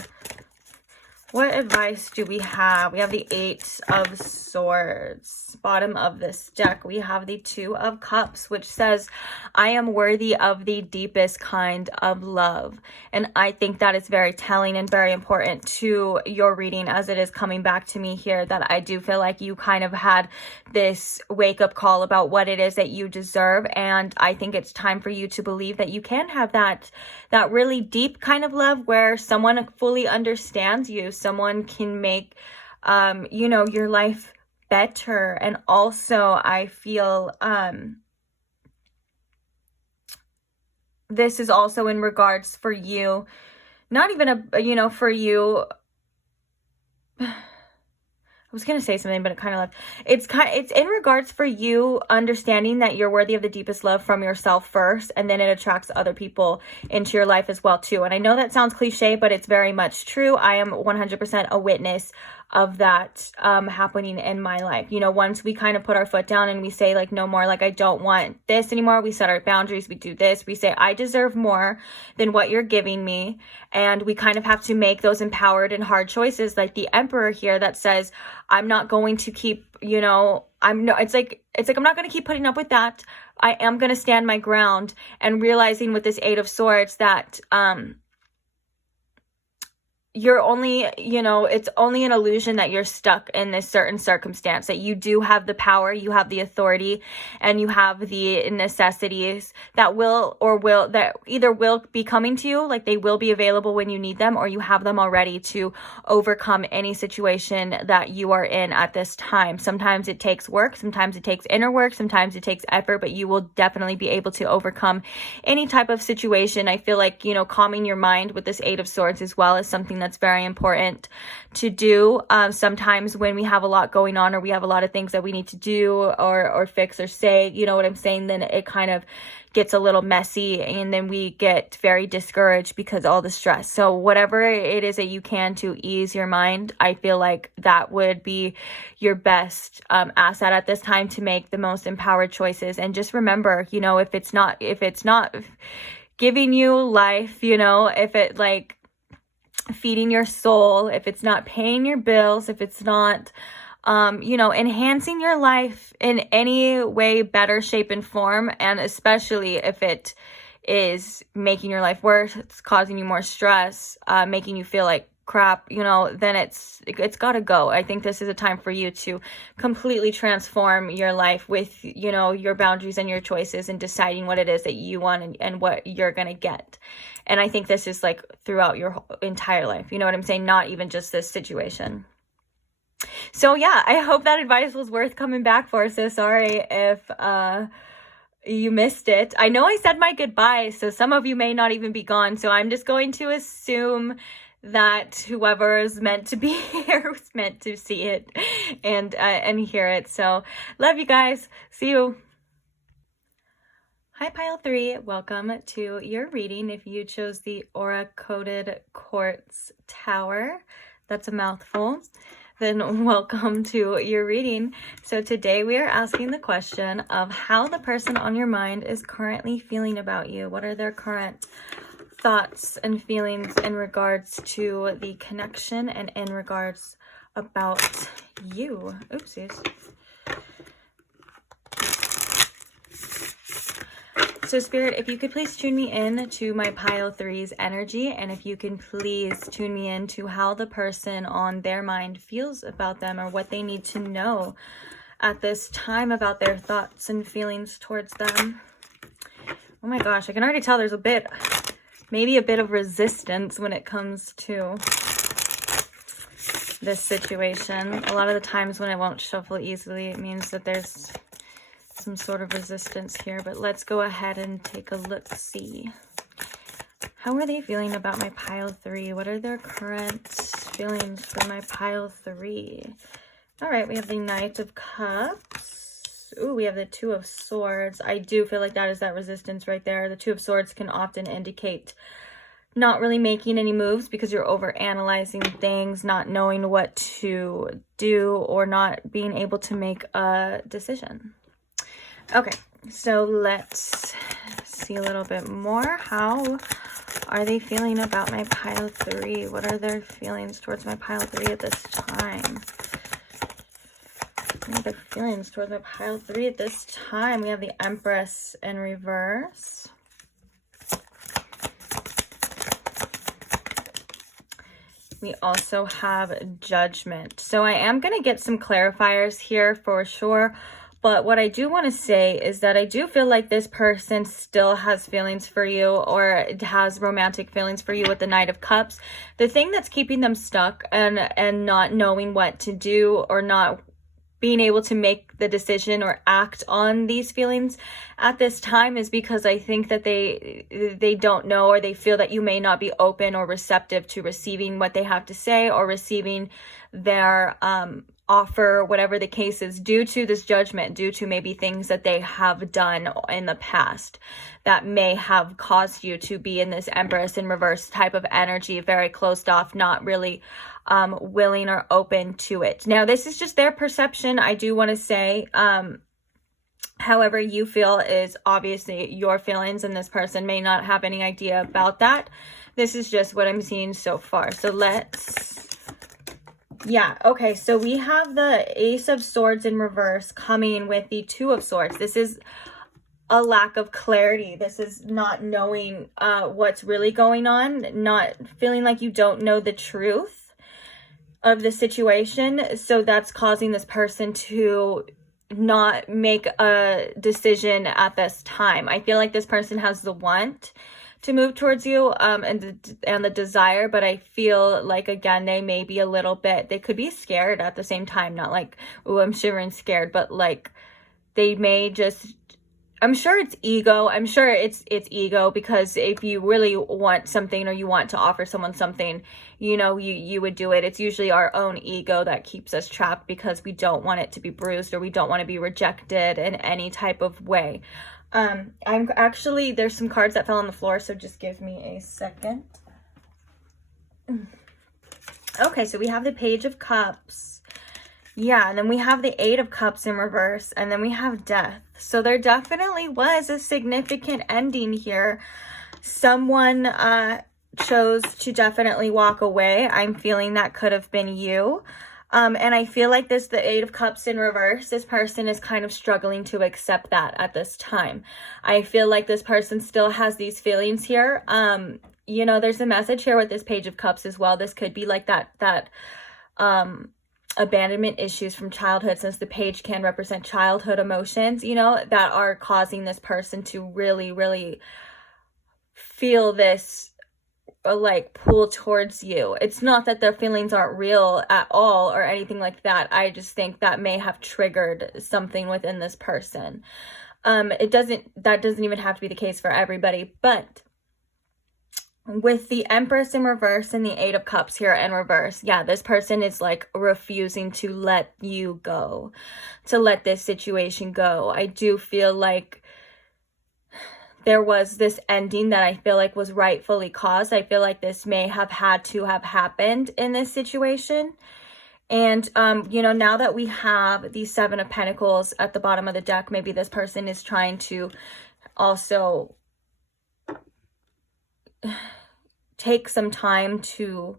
What advice do we have? We have the 8 of Swords. Bottom of this deck, we have the 2 of Cups, which says, I am worthy of the deepest kind of love. And I think that is very telling and very important to your reading, as it is coming back to me here, that I do feel like you kind of had this wake-up call about what it is that you deserve. And I think it's time for you to believe that you can have that really deep kind of love where someone fully understands you. Someone can make, you know, your life better. And also I feel, this is also in regards for you, not even you know, for you, I was going to say something, but it kind of left. It's in regards for you understanding that you're worthy of the deepest love from yourself first, and then it attracts other people into your life as well too. And I know that sounds cliche, but it's very much true. I am 100% a witness of that happening in my life. You know, once we kind of put our foot down and we say like, no more, like I don't want this anymore. We set our boundaries. We do this. We say, I deserve more than what you're giving me. And we kind of have to make those empowered and hard choices, like the Emperor here that says, I'm not going to keep, you know, it's like I'm not going to keep putting up with that. I am going to stand my ground, and realizing with this 8 of Swords that, you're only, you know, it's only an illusion that you're stuck in this certain circumstance, that you do have the power, you have the authority, and you have the necessities that that either will be coming to you, like they will be available when you need them, or you have them already to overcome any situation that you are in at this time. Sometimes it takes work, sometimes it takes inner work, sometimes it takes effort, but you will definitely be able to overcome any type of situation. I feel like, you know, calming your mind with this 8 of Swords as well is something that's very important to do. Sometimes when we have a lot going on, or we have a lot of things that we need to do or fix or say, you know what I'm saying, then it kind of gets a little messy, and then we get very discouraged because all the stress. So whatever it is that you can to ease your mind, I feel like that would be your best asset at this time to make the most empowered choices. And just remember, you know, if it's not giving you life, you know, if it like feeding your soul, if it's not paying your bills, if it's not, you know, enhancing your life in any way, better shape and form, and especially if it is making your life worse, it's causing you more stress, making you feel like crap, you know, then it's got to go. I think this is a time for you to completely transform your life with, you know, your boundaries and your choices, and deciding what it is that you want and what you're going to get. And I think this is like throughout your entire life, you know what I'm saying? Not even just this situation. So yeah, I hope that advice was worth coming back for. So sorry if you missed it. I know I said my goodbyes, so some of you may not even be gone. So I'm just going to assume that whoever is meant to be here was meant to see it and hear it. So love you guys. See you. Hi, Pile 3. Welcome to your reading. If you chose the Aura Coated Quartz Tower, that's a mouthful, then welcome to your reading. So today we are asking the question of how the person on your mind is currently feeling about you. What are their current thoughts and feelings in regards to the connection and in regards about you? Oopsies. So Spirit, if you could please tune me in to my pile 3's energy, and if you can please tune me in to how the person on their mind feels about them, or what they need to know at this time about their thoughts and feelings towards them. Oh my gosh, I can already tell there's maybe a bit of resistance when it comes to this situation. A lot of the times when it won't shuffle easily, it means that there's some sort of resistance here. But let's go ahead and take a look-see. How are they feeling about my pile 3? What are their current feelings for my pile 3? All right, we have the Knight of Cups. Ooh, we have the Two of Swords. I do feel like that is that resistance right there. The Two of Swords can often indicate not really making any moves because you're over analyzing things, not knowing what to do, or not being able to make a decision. Okay, so let's see a little bit more. How are they feeling about my pile 3? What are their feelings towards my pile 3 at this time? What are their feelings towards my pile 3 at this time? We have the Empress in reverse. We also have Judgment. So I am going to get some clarifiers here for sure. But what I do want to say is that I do feel like this person still has feelings for you, or has romantic feelings for you with the Knight of Cups. The thing that's keeping them stuck and not knowing what to do, or not being able to make the decision or act on these feelings at this time, is because I think that they don't know, or they feel that you may not be open or receptive to receiving what they have to say, or receiving their offer, whatever the case is, due to this judgment, due to maybe things that they have done in the past that may have caused you to be in this Empress in reverse type of energy, very closed off, not really willing or open to it. Now, this is just their perception. I do want to say, however you feel is obviously your feelings, and this person may not have any idea about that. This is just what I'm seeing so far. So yeah, okay, so we have the Ace of Swords in reverse coming with the Two of Swords. This is a lack of clarity. This is not knowing what's really going on, not feeling like you don't know the truth of the situation. So that's causing this person to not make a decision at this time. I feel like this person has the want to move towards you and the desire, but I feel like, again, they may be a little bit, they could be scared at the same time, not like, oh, I'm shivering scared, but like they may just, I'm sure it's ego. I'm sure it's ego, because if you really want something, or you want to offer someone something, you know, you would do it. It's usually our own ego that keeps us trapped, because we don't want it to be bruised, or we don't want to be rejected in any type of way. I'm actually, there's some cards that fell on the floor, so just give me a second. Okay, so we have the Page of Cups. Yeah, and then we have the Eight of Cups in reverse, and then we have Death. So there definitely was a significant ending here. Someone chose to definitely walk away. I'm feeling that could have been you. And I feel like the Eight of Cups in reverse, this person is kind of struggling to accept that at this time. I feel like this person still has these feelings here. You know, there's a message here with this Page of Cups as well. This could be like that abandonment issues from childhood, since the page can represent childhood emotions, you know, that are causing this person to really, really feel this like pull towards you. It's not that their feelings aren't real at all or anything like that. I just think that may have triggered something within this person. That doesn't even have to be the case for everybody, but with the Empress in reverse and the Eight of Cups here in reverse, yeah, this person is like refusing to let you go, to let this situation go. I do feel like there was this ending that I feel like was rightfully caused. I feel like this may have had to have happened in this situation. And, you know, now that we have the Seven of Pentacles at the bottom of the deck, maybe this person is trying to also take some time to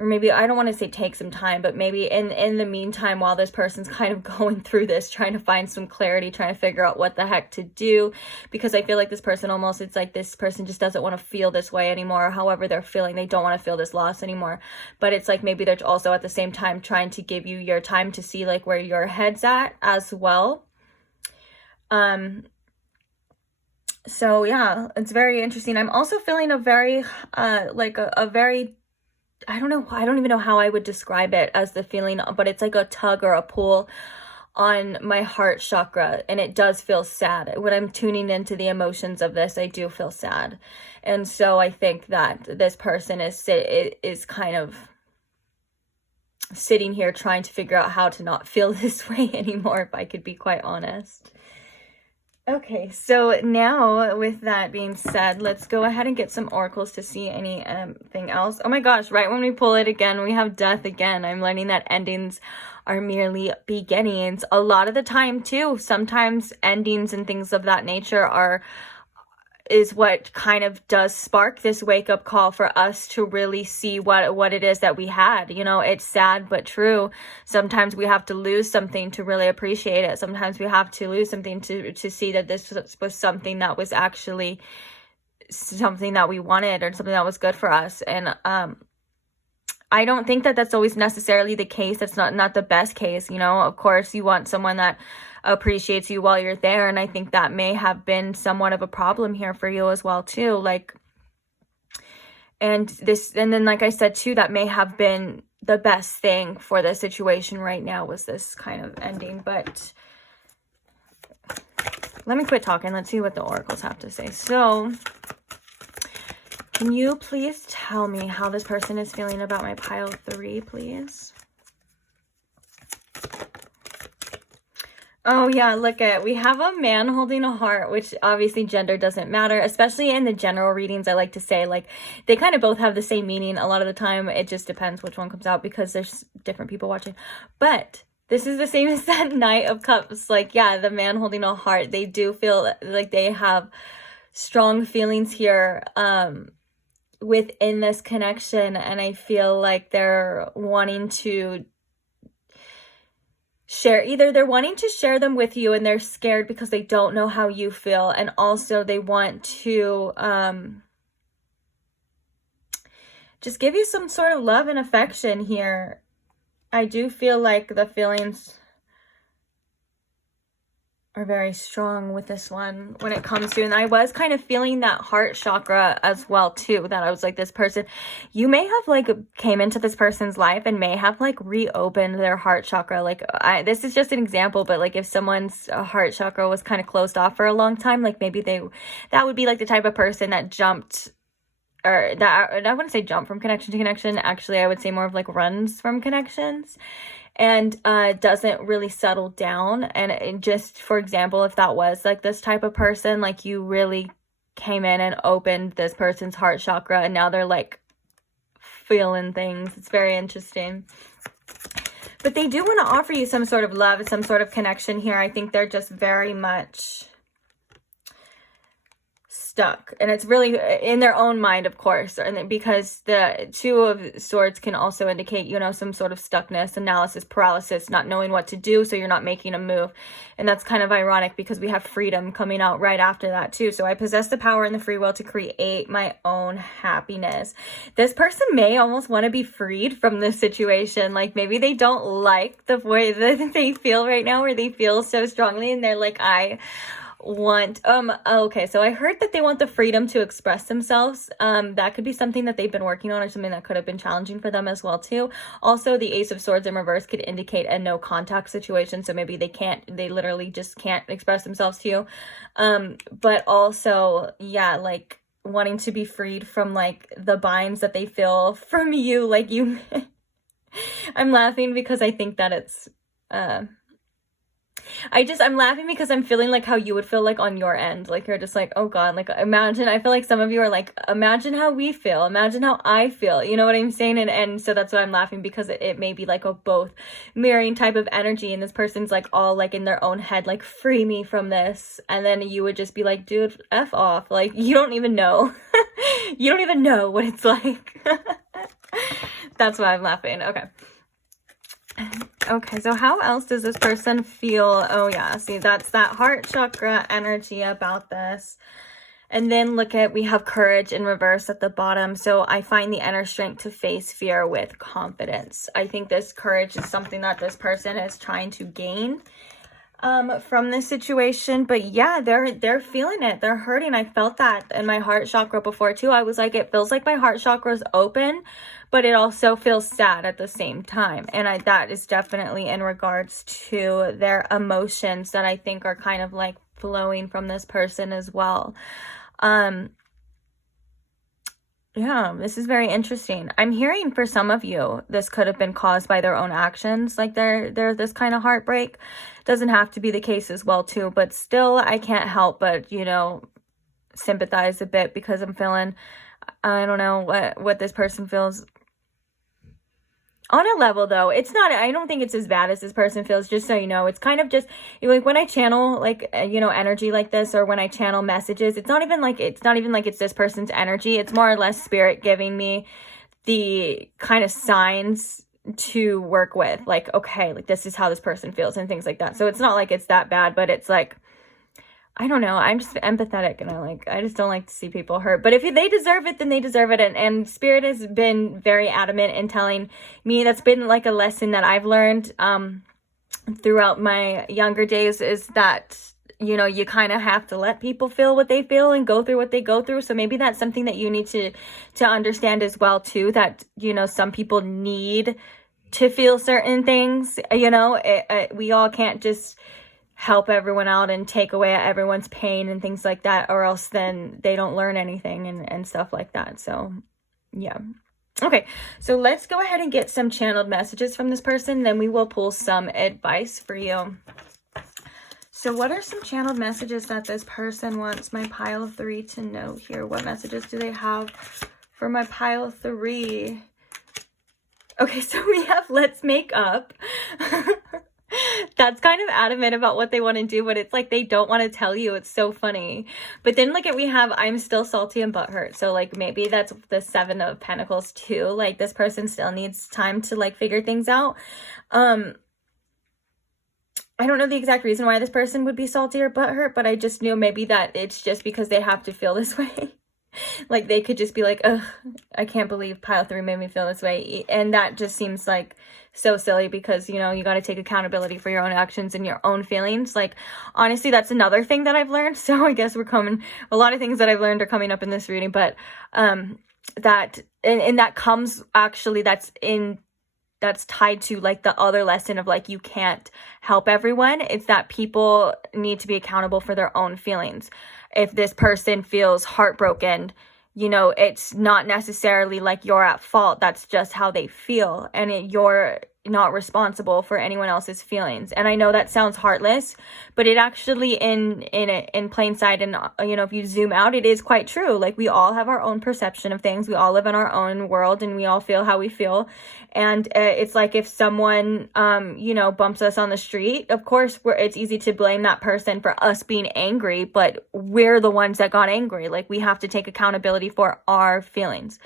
or maybe, I don't want to say take some time, but maybe in the meantime, while this person's kind of going through this, trying to find some clarity, trying to figure out what the heck to do, because I feel like this person almost, it's like this person just doesn't want to feel this way anymore, or however they're feeling, they don't want to feel this loss anymore. But it's like maybe they're also at the same time trying to give you your time to see like where your head's at as well. So yeah, it's very interesting. I'm also feeling a very, like a very, I don't even know how I would describe it as the feeling, but it's like a tug or a pull on my heart chakra, and it does feel sad. When I'm tuning into the emotions of this, I do feel sad. And so I think that this person is kind of sitting here trying to figure out how to not feel this way anymore, if I could be quite honest. Okay, so now with that being said, let's go ahead and get some oracles to see anything else. Oh my gosh, right when we pull it again, we have death again. I'm learning that endings are merely beginnings. A lot of the time too, sometimes endings and things of that nature is what kind of does spark this wake-up call for us to really see what it is that we had. You know, it's sad but true. Sometimes we have to lose something to really appreciate it. Sometimes we have to lose something to see that this was something that was actually something that we wanted, or something that was good for us. And I don't think that that's always necessarily the case. That's not the best case. You know, of course you want someone that appreciates you while you're there, and I think that may have been somewhat of a problem here for you as well too. Like, and then like I said too, that may have been the best thing for the situation right now, was this kind of ending. But let me quit talking. Let's see what the oracles have to say. So can you please tell me how this person is feeling about my pile 3, please? Oh yeah, look at, we have a man holding a heart, which obviously gender doesn't matter, especially in the general readings. I like to say, like, they kind of both have the same meaning a lot of the time. It just depends which one comes out, because there's different people watching. But this is the same as that Knight of Cups. Like, yeah, the man holding a heart, they do feel like they have strong feelings here within this connection, and I feel like they're wanting to share, either they're wanting to share them with you and they're scared because they don't know how you feel, and also they want to just give you some sort of love and affection here. I do feel like the feelings are very strong with this one when it comes to, and I was kind of feeling that heart chakra as well too, that I was like, this person, you may have like came into this person's life and may have like reopened their heart chakra. Like, this is just an example, but like if someone's heart chakra was kind of closed off for a long time, like maybe that would be like the type of person that jumped, or that, I wouldn't say jump from connection to connection, actually I would say more of like runs from connections, and doesn't really settle down. And just for example, if that was like this type of person, like you really came in and opened this person's heart chakra, and now they're like feeling things. It's very interesting. But they do want to offer you some sort of love, some sort of connection here. I think they're just very much stuck, and it's really in their own mind, of course, and because the 2 of Swords can also indicate, you know, some sort of stuckness, analysis paralysis, not knowing what to do, so you're not making a move. And that's kind of ironic because we have freedom coming out right after that too. So I possess the power and the free will to create my own happiness. This person may almost want to be freed from this situation. Like maybe they don't like the way that they feel right now, where they feel so strongly, and they're like, I want okay, so I heard that they want the freedom to express themselves. That could be something that they've been working on, or something that could have been challenging for them as well too. Also, the Ace of Swords in reverse could indicate a no contact situation, so maybe they literally just can't express themselves to you. But also, yeah, like wanting to be freed from like the binds that they feel from you, like you I'm laughing because I think that it's I'm laughing because I'm feeling like how you would feel like on your end. Like you're just like, oh God, like imagine, I feel like some of you are like, imagine how we feel, imagine how I feel, you know what I'm saying? And so that's why I'm laughing, because it may be like a both mirroring type of energy, and this person's like all like in their own head, like free me from this, and then you would just be like, dude, F off, like you don't even know. You don't even know what it's like. That's why I'm laughing. Okay. Okay, so how else does this person feel? Oh yeah, see, that's that heart chakra energy about this. And then look at, we have courage in reverse at the bottom. So I find the inner strength to face fear with confidence. I think this courage is something that this person is trying to gain from this situation. But yeah, they're feeling it. They're hurting. I felt that in my heart chakra before too. I was like, it feels like my heart chakra is open, but it also feels sad at the same time. And that is definitely in regards to their emotions that I think are kind of like flowing from this person as well. Yeah, this is very interesting. I'm hearing for some of you, this could have been caused by their own actions. Like they're this kind of heartbreak. Doesn't have to be the case as well too, but still I can't help but, you know, sympathize a bit because I'm feeling, I don't know what this person feels. On a level though, it's not, I don't think it's as bad as this person feels, just so you know. It's kind of just, like when I channel like, you know, energy like this, or when I channel messages, it's not even like it's this person's energy. It's more or less spirit giving me the kind of signs to work with, like, okay, like this is how this person feels and things like that. So it's not like it's that bad, but it's like, I don't know. I'm just empathetic, and I just don't like to see people hurt. But if they deserve it, then they deserve it. And Spirit has been very adamant in telling me, that's been like a lesson that I've learned throughout my younger days, is that, you know, you kind of have to let people feel what they feel and go through what they go through. So maybe that's something that you need to understand as well too, that, you know, some people need to feel certain things. You know, we all can't just help everyone out and take away everyone's pain and things like that, or else then they don't learn anything and stuff like that. So yeah. Okay, so let's go ahead and get some channeled messages from this person, then we will pull some advice for you. So what are some channeled messages that this person wants my pile of 3 to know here? What messages do they have for my pile of 3? Okay, so we have let's make up. That's kind of adamant about what they want to do, but it's like they don't want to tell you. It's so funny. But then look at, we have I'm still salty and butthurt. So like maybe that's the 7 of Pentacles too. Like this person still needs time to like figure things out. I don't know the exact reason why this person would be salty or butthurt, but I just knew maybe that it's just because they have to feel this way. Like they could just be like, ugh, I can't believe pile 3 made me feel this way. And that just seems like so silly, because, you know, you got to take accountability for your own actions and your own feelings. Like, honestly, that's another thing that I've learned. So I guess a lot of things that I've learned are coming up in this reading, but that comes actually, that's tied to like the other lesson of like, you can't help everyone. It's that people need to be accountable for their own feelings. If this person feels heartbroken, you know, it's not necessarily like you're at fault. That's just how they feel. And you're not responsible for anyone else's feelings. And I know that sounds heartless, but it actually in plain sight, and you know, if you zoom out, it is quite true. Like we all have our own perception of things. We all live in our own world, and we all feel how we feel. And it's like if someone you know, bumps us on the street, of course it's easy to blame that person for us being angry, but we're the ones that got angry. Like we have to take accountability for our feelings.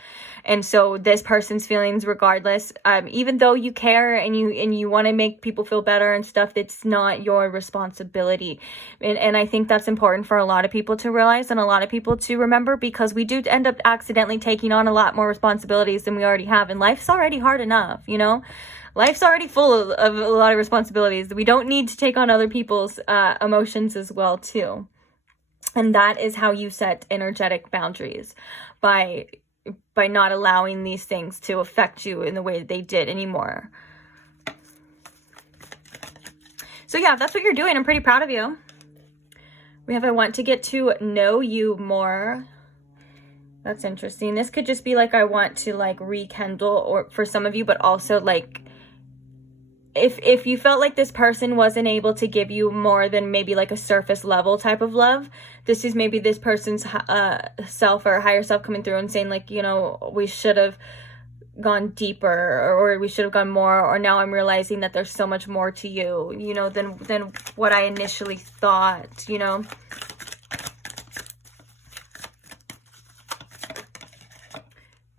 And so this person's feelings, regardless, even though you care and you want to make people feel better and stuff, it's not your responsibility. And I think that's important for a lot of people to realize, and a lot of people to remember, because we do end up accidentally taking on a lot more responsibilities than we already have. And life's already hard enough, you know? Life's already full of a lot of responsibilities. We don't need to take on other people's emotions as well, too. And that is how you set energetic boundaries, by not allowing these things to affect you in the way that they did anymore. So yeah, that's what you're doing. I'm pretty proud of you. We have I want to get to know you more. That's interesting. This could just be like I want to like rekindle, or for some of you, but also like if you felt like this person wasn't able to give you more than maybe like a surface level type of love, this is maybe this person's self or higher self coming through and saying like, you know, we should have gone deeper, or we should have gone more, or now I'm realizing that there's so much more to you, you know, than what I initially thought, you know.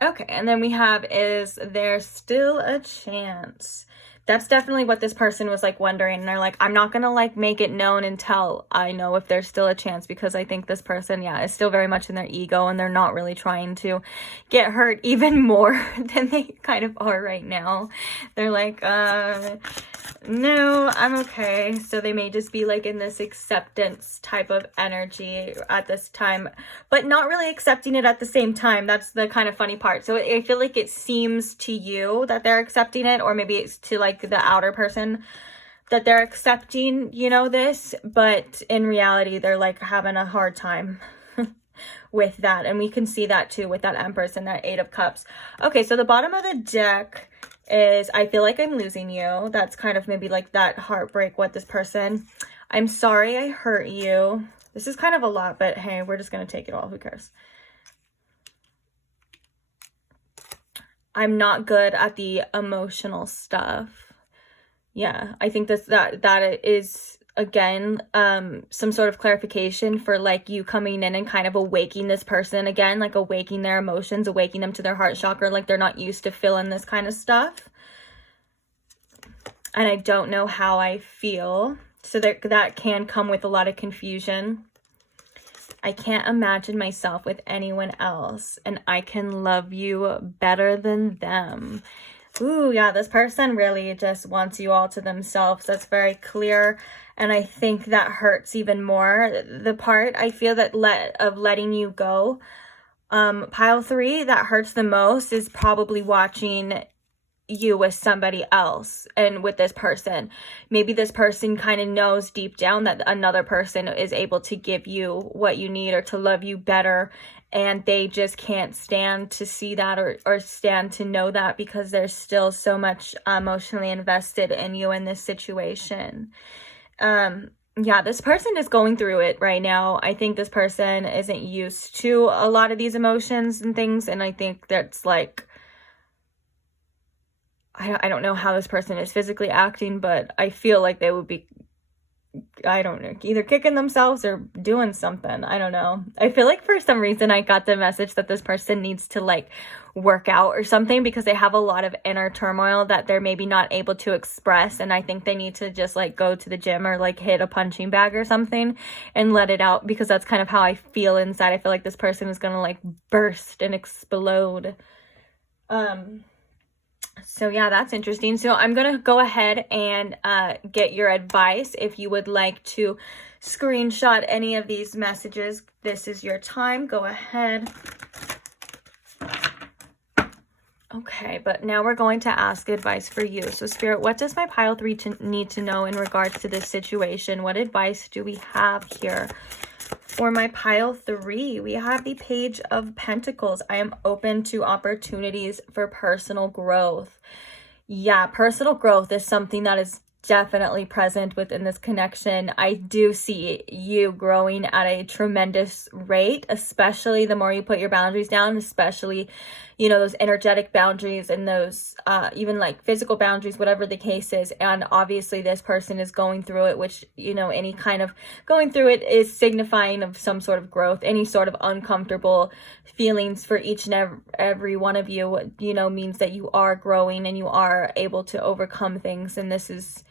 Okay, and then we have, is there still a chance? That's definitely what this person was like wondering, and they're like, I'm not gonna like make it known until I know if there's still a chance, because I think this person, yeah, is still very much in their ego, and they're not really trying to get hurt even more than they kind of are right now. They're like, no, I'm okay. So they may just be like in this acceptance type of energy at this time, but not really accepting it at the same time. That's the kind of funny part. So I feel like it seems to you that they're accepting it, or maybe it's to like the outer person that they're accepting, you know, this, but in reality, they're like having a hard time with that. And we can see that too with that Empress and that Eight of Cups. Okay, so the bottom of the deck is, I feel like I'm losing you. That's kind of maybe like that heartbreak with this person. I'm sorry I hurt you. This is kind of a lot, but hey, we're just going to take it all. Who cares? I'm not good at the emotional stuff. Yeah, I think that is, again, some sort of clarification for like you coming in and kind of awakening this person again, like awakening their emotions, awakening them to their heart chakra, like they're not used to feeling this kind of stuff. And I don't know how I feel. So that can come with a lot of confusion. I can't imagine myself with anyone else, and I can love you better than them. Ooh, yeah, this person really just wants you all to themselves. That's very clear. And I think that hurts even more. The part I feel that of letting you go, pile 3, that hurts the most is probably watching you with somebody else and with this person. Maybe this person kind of knows deep down that another person is able to give you what you need or to love you better, and they just can't stand to see that or stand to know that, because they're still so much emotionally invested in you in this situation. Yeah, this person is going through it right now. I think this person isn't used to a lot of these emotions and things, and I think that's like, I don't know how this person is physically acting, but I feel like they would be, I don't know, either kicking themselves or doing something. I don't know. I feel like for some reason I got the message that this person needs to like work out or something, because they have a lot of inner turmoil that they're maybe not able to express. And I think they need to just like go to the gym or like hit a punching bag or something and let it out, because that's kind of how I feel inside. I feel like this person is going to like burst and explode. So yeah, that's interesting. So I'm going to go ahead and get your advice. If you would like to screenshot any of these messages, this is your time. Go ahead. Okay, but now we're going to ask advice for you. So Spirit, what does my pile 3 need to know in regards to this situation? What advice do we have here? For my pile 3, we have the Page of Pentacles. I am open to opportunities for personal growth. Yeah, personal growth is something that is definitely present within this connection. I do see you growing at a tremendous rate, especially the more you put your boundaries down, especially, you know, those energetic boundaries and those even like physical boundaries, whatever the case is. And obviously this person is going through it, which, you know, any kind of going through it is signifying of some sort of growth. Any sort of uncomfortable feelings for each and every one of you, you know, means that you are growing and you are able to overcome things. And this is,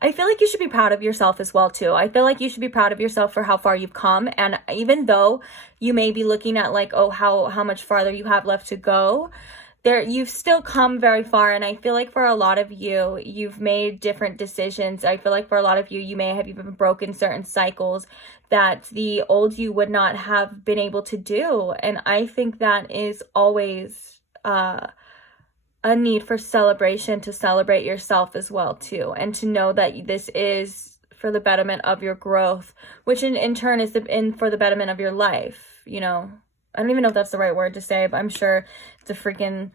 I feel like you should be proud of yourself as well too. I feel like you should be proud of yourself for how far you've come. And even though you may be looking at like, oh, how much farther you have left to go, you've still come very far. And I feel like for a lot of you, you've made different decisions. I feel like for a lot of you, you may have even broken certain cycles that the old you would not have been able to do. And I think that is always a need for celebration, to celebrate yourself as well too, and to know that this is for the betterment of your growth, which in turn is for the betterment of your life. You know, I don't even know if that's the right word to say, but I'm sure the freaking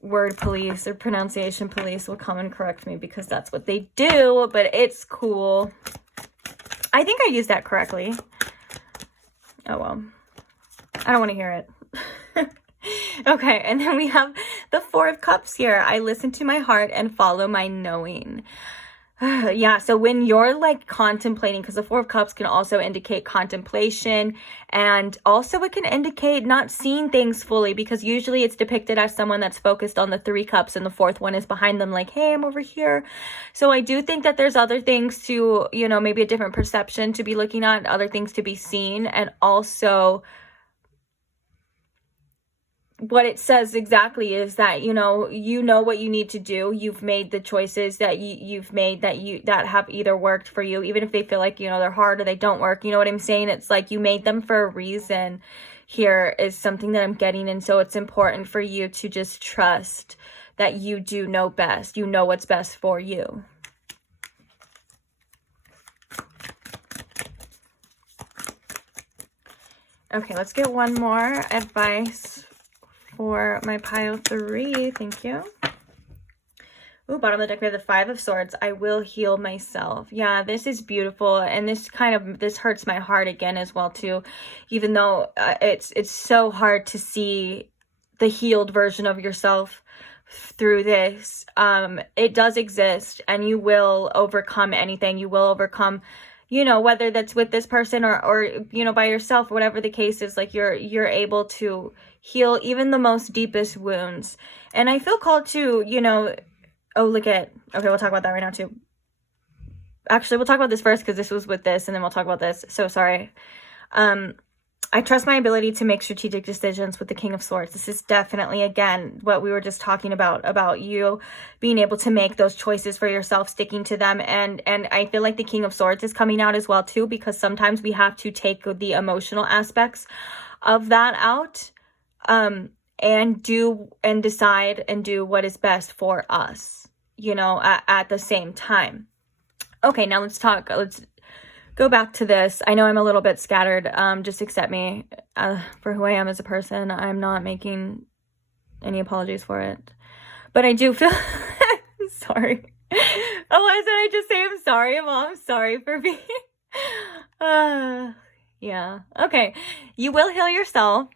word police or pronunciation police will come and correct me, because that's what they do, but it's cool. I think I used that correctly. Oh well, I don't want to hear it. Okay, and then we have the Four of Cups here. I listen to my heart and follow my knowing. Yeah, so when you're like contemplating, because the Four of Cups can also indicate contemplation, and also it can indicate not seeing things fully, because usually it's depicted as someone that's focused on the Three Cups and the fourth one is behind them like, hey, I'm over here. So I do think that there's other things to, you know, maybe a different perception to be looking at, other things to be seen, and also what it says exactly is that, you know what you need to do. You've made the choices that you've made that have either worked for you, even if they feel like, you know, they're hard or they don't work. You know what I'm saying? It's like you made them for a reason. Here is something that I'm getting. And so it's important for you to just trust that you do know best. You know what's best for you. Okay, let's get one more advice for my pile 3. Thank you. Ooh, bottom of the deck, we have the Five of Swords. I will heal myself. Yeah, this is beautiful. And this hurts my heart again as well, too. Even though it's so hard to see the healed version of yourself through this. It does exist, and you will overcome anything. You will overcome, you know, whether that's with this person or you know, by yourself, whatever the case is, like you're able to heal even the most deepest wounds. And I feel called to, you know, okay, we'll talk about that right now too. Actually, we'll talk about this first because this was with this, and then we'll talk about this. So sorry. I trust my ability to make strategic decisions with the King of Swords. This is definitely, again, what we were just talking about you being able to make those choices for yourself, sticking to them. And I feel like the King of Swords is coming out as well, too, because sometimes we have to take the emotional aspects of that out, and decide and do what is best for us, you know, at the same time. Okay, now let's go back to this. I know I'm a little bit scattered. Just accept me for who I am as a person. I'm not making any apologies for it. But I do feel sorry. Oh, why did I just say I'm sorry? Well, I'm sorry for being yeah. Okay. You will heal yourself.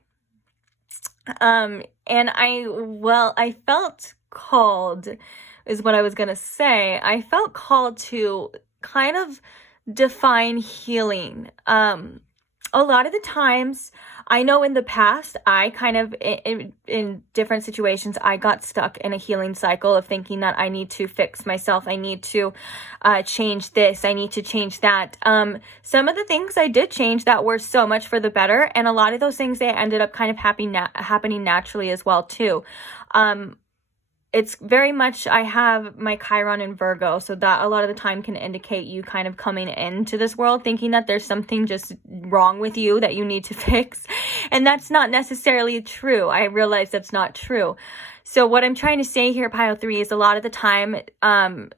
And I felt called, is what I was gonna say. I felt called to kind of define healing. A lot of the times, I know in the past, I kind of, in different situations, I got stuck in a healing cycle of thinking that I need to fix myself. I need to change this. I need to change that. Some of the things I did change that were so much for the better. And a lot of those things, they ended up kind of happening naturally as well, too. It's very much, I have my Chiron in Virgo, so that a lot of the time can indicate you kind of coming into this world thinking that there's something just wrong with you that you need to fix. And that's not necessarily true. I realize that's not true. So what I'm trying to say here, pile 3, is a lot of the time,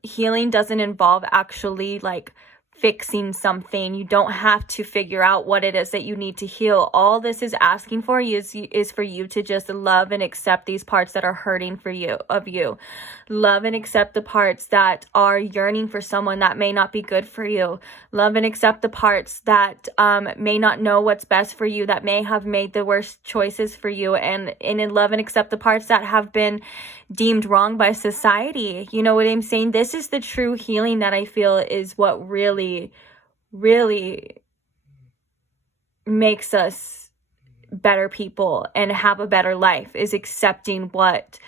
healing doesn't involve actually like fixing something. You don't have to figure out what it is that you need to heal. All this is asking for you is for you to just love and accept these parts that are hurting for you, of you. Love and accept the parts that are yearning for someone that may not be good for you. Love and accept the parts that may not know what's best for you, that may have made the worst choices for you, and love and accept the parts that have been deemed wrong by society. You know what I'm saying? This is the true healing that I feel is what really, really makes us better people and have a better life, is accepting what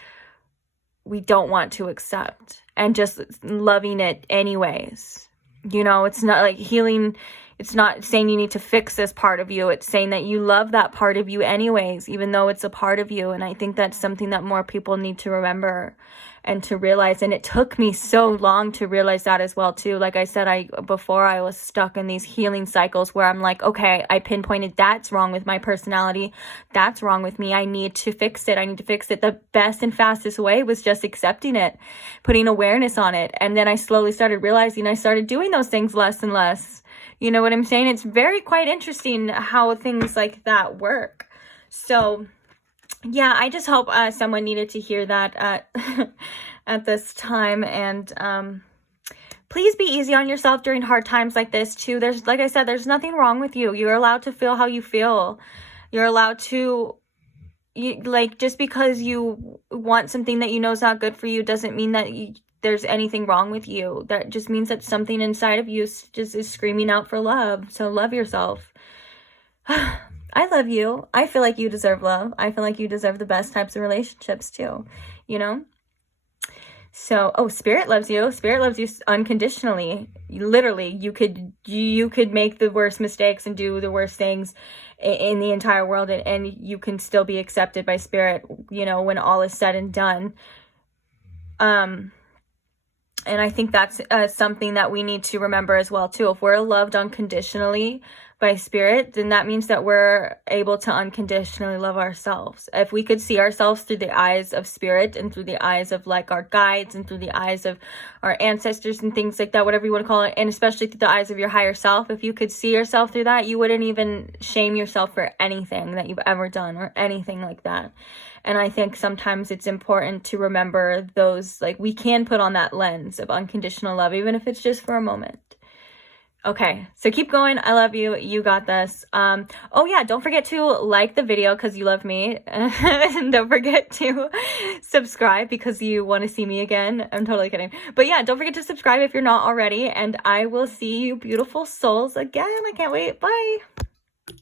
we don't want to accept and just loving it anyways. You know, it's not like healing. It's not saying you need to fix this part of you. It's saying that you love that part of you anyways, even though it's a part of you. And I think that's something that more people need to remember and to realize. And it took me so long to realize that as well, too. Like I said, before I was stuck in these healing cycles where I'm like, okay, I pinpointed that's wrong with my personality. That's wrong with me. I need to fix it. I need to fix it. The best and fastest way was just accepting it, putting awareness on it. And then I slowly started realizing I started doing those things less and less. You know what I'm saying? It's quite interesting how things like that work. So yeah, I just hope someone needed to hear that at this time. And please be easy on yourself during hard times like this too. Like I said, there's nothing wrong with you. You're allowed to feel how you feel. You're allowed to, just because you want something that you know is not good for you doesn't mean that there's anything wrong with you. That just means that something inside of you just is screaming out for love. So love yourself. I love you. I feel like you deserve love. I feel like you deserve the best types of relationships too, you know? So, oh, Spirit loves you. Spirit loves you unconditionally. Literally, you could make the worst mistakes and do the worst things in the entire world, and you can still be accepted by Spirit, you know, when all is said and done. And I think that's something that we need to remember as well too. If we're loved unconditionally by Spirit, then that means that we're able to unconditionally love ourselves. If we could see ourselves through the eyes of Spirit and through the eyes of like our guides and through the eyes of our ancestors and things like that, whatever you want to call it, and especially through the eyes of your higher self, if you could see yourself through that, you wouldn't even shame yourself for anything that you've ever done or anything like that. And I think sometimes it's important to remember those, like, we can put on that lens of unconditional love, even if it's just for a moment. Okay, so keep going. I love you. You got this. Oh yeah, don't forget to like the video because you love me. And don't forget to subscribe because you want to see me again. I'm totally kidding. But yeah, don't forget to subscribe if you're not already. And I will see you beautiful souls again. I can't wait. Bye.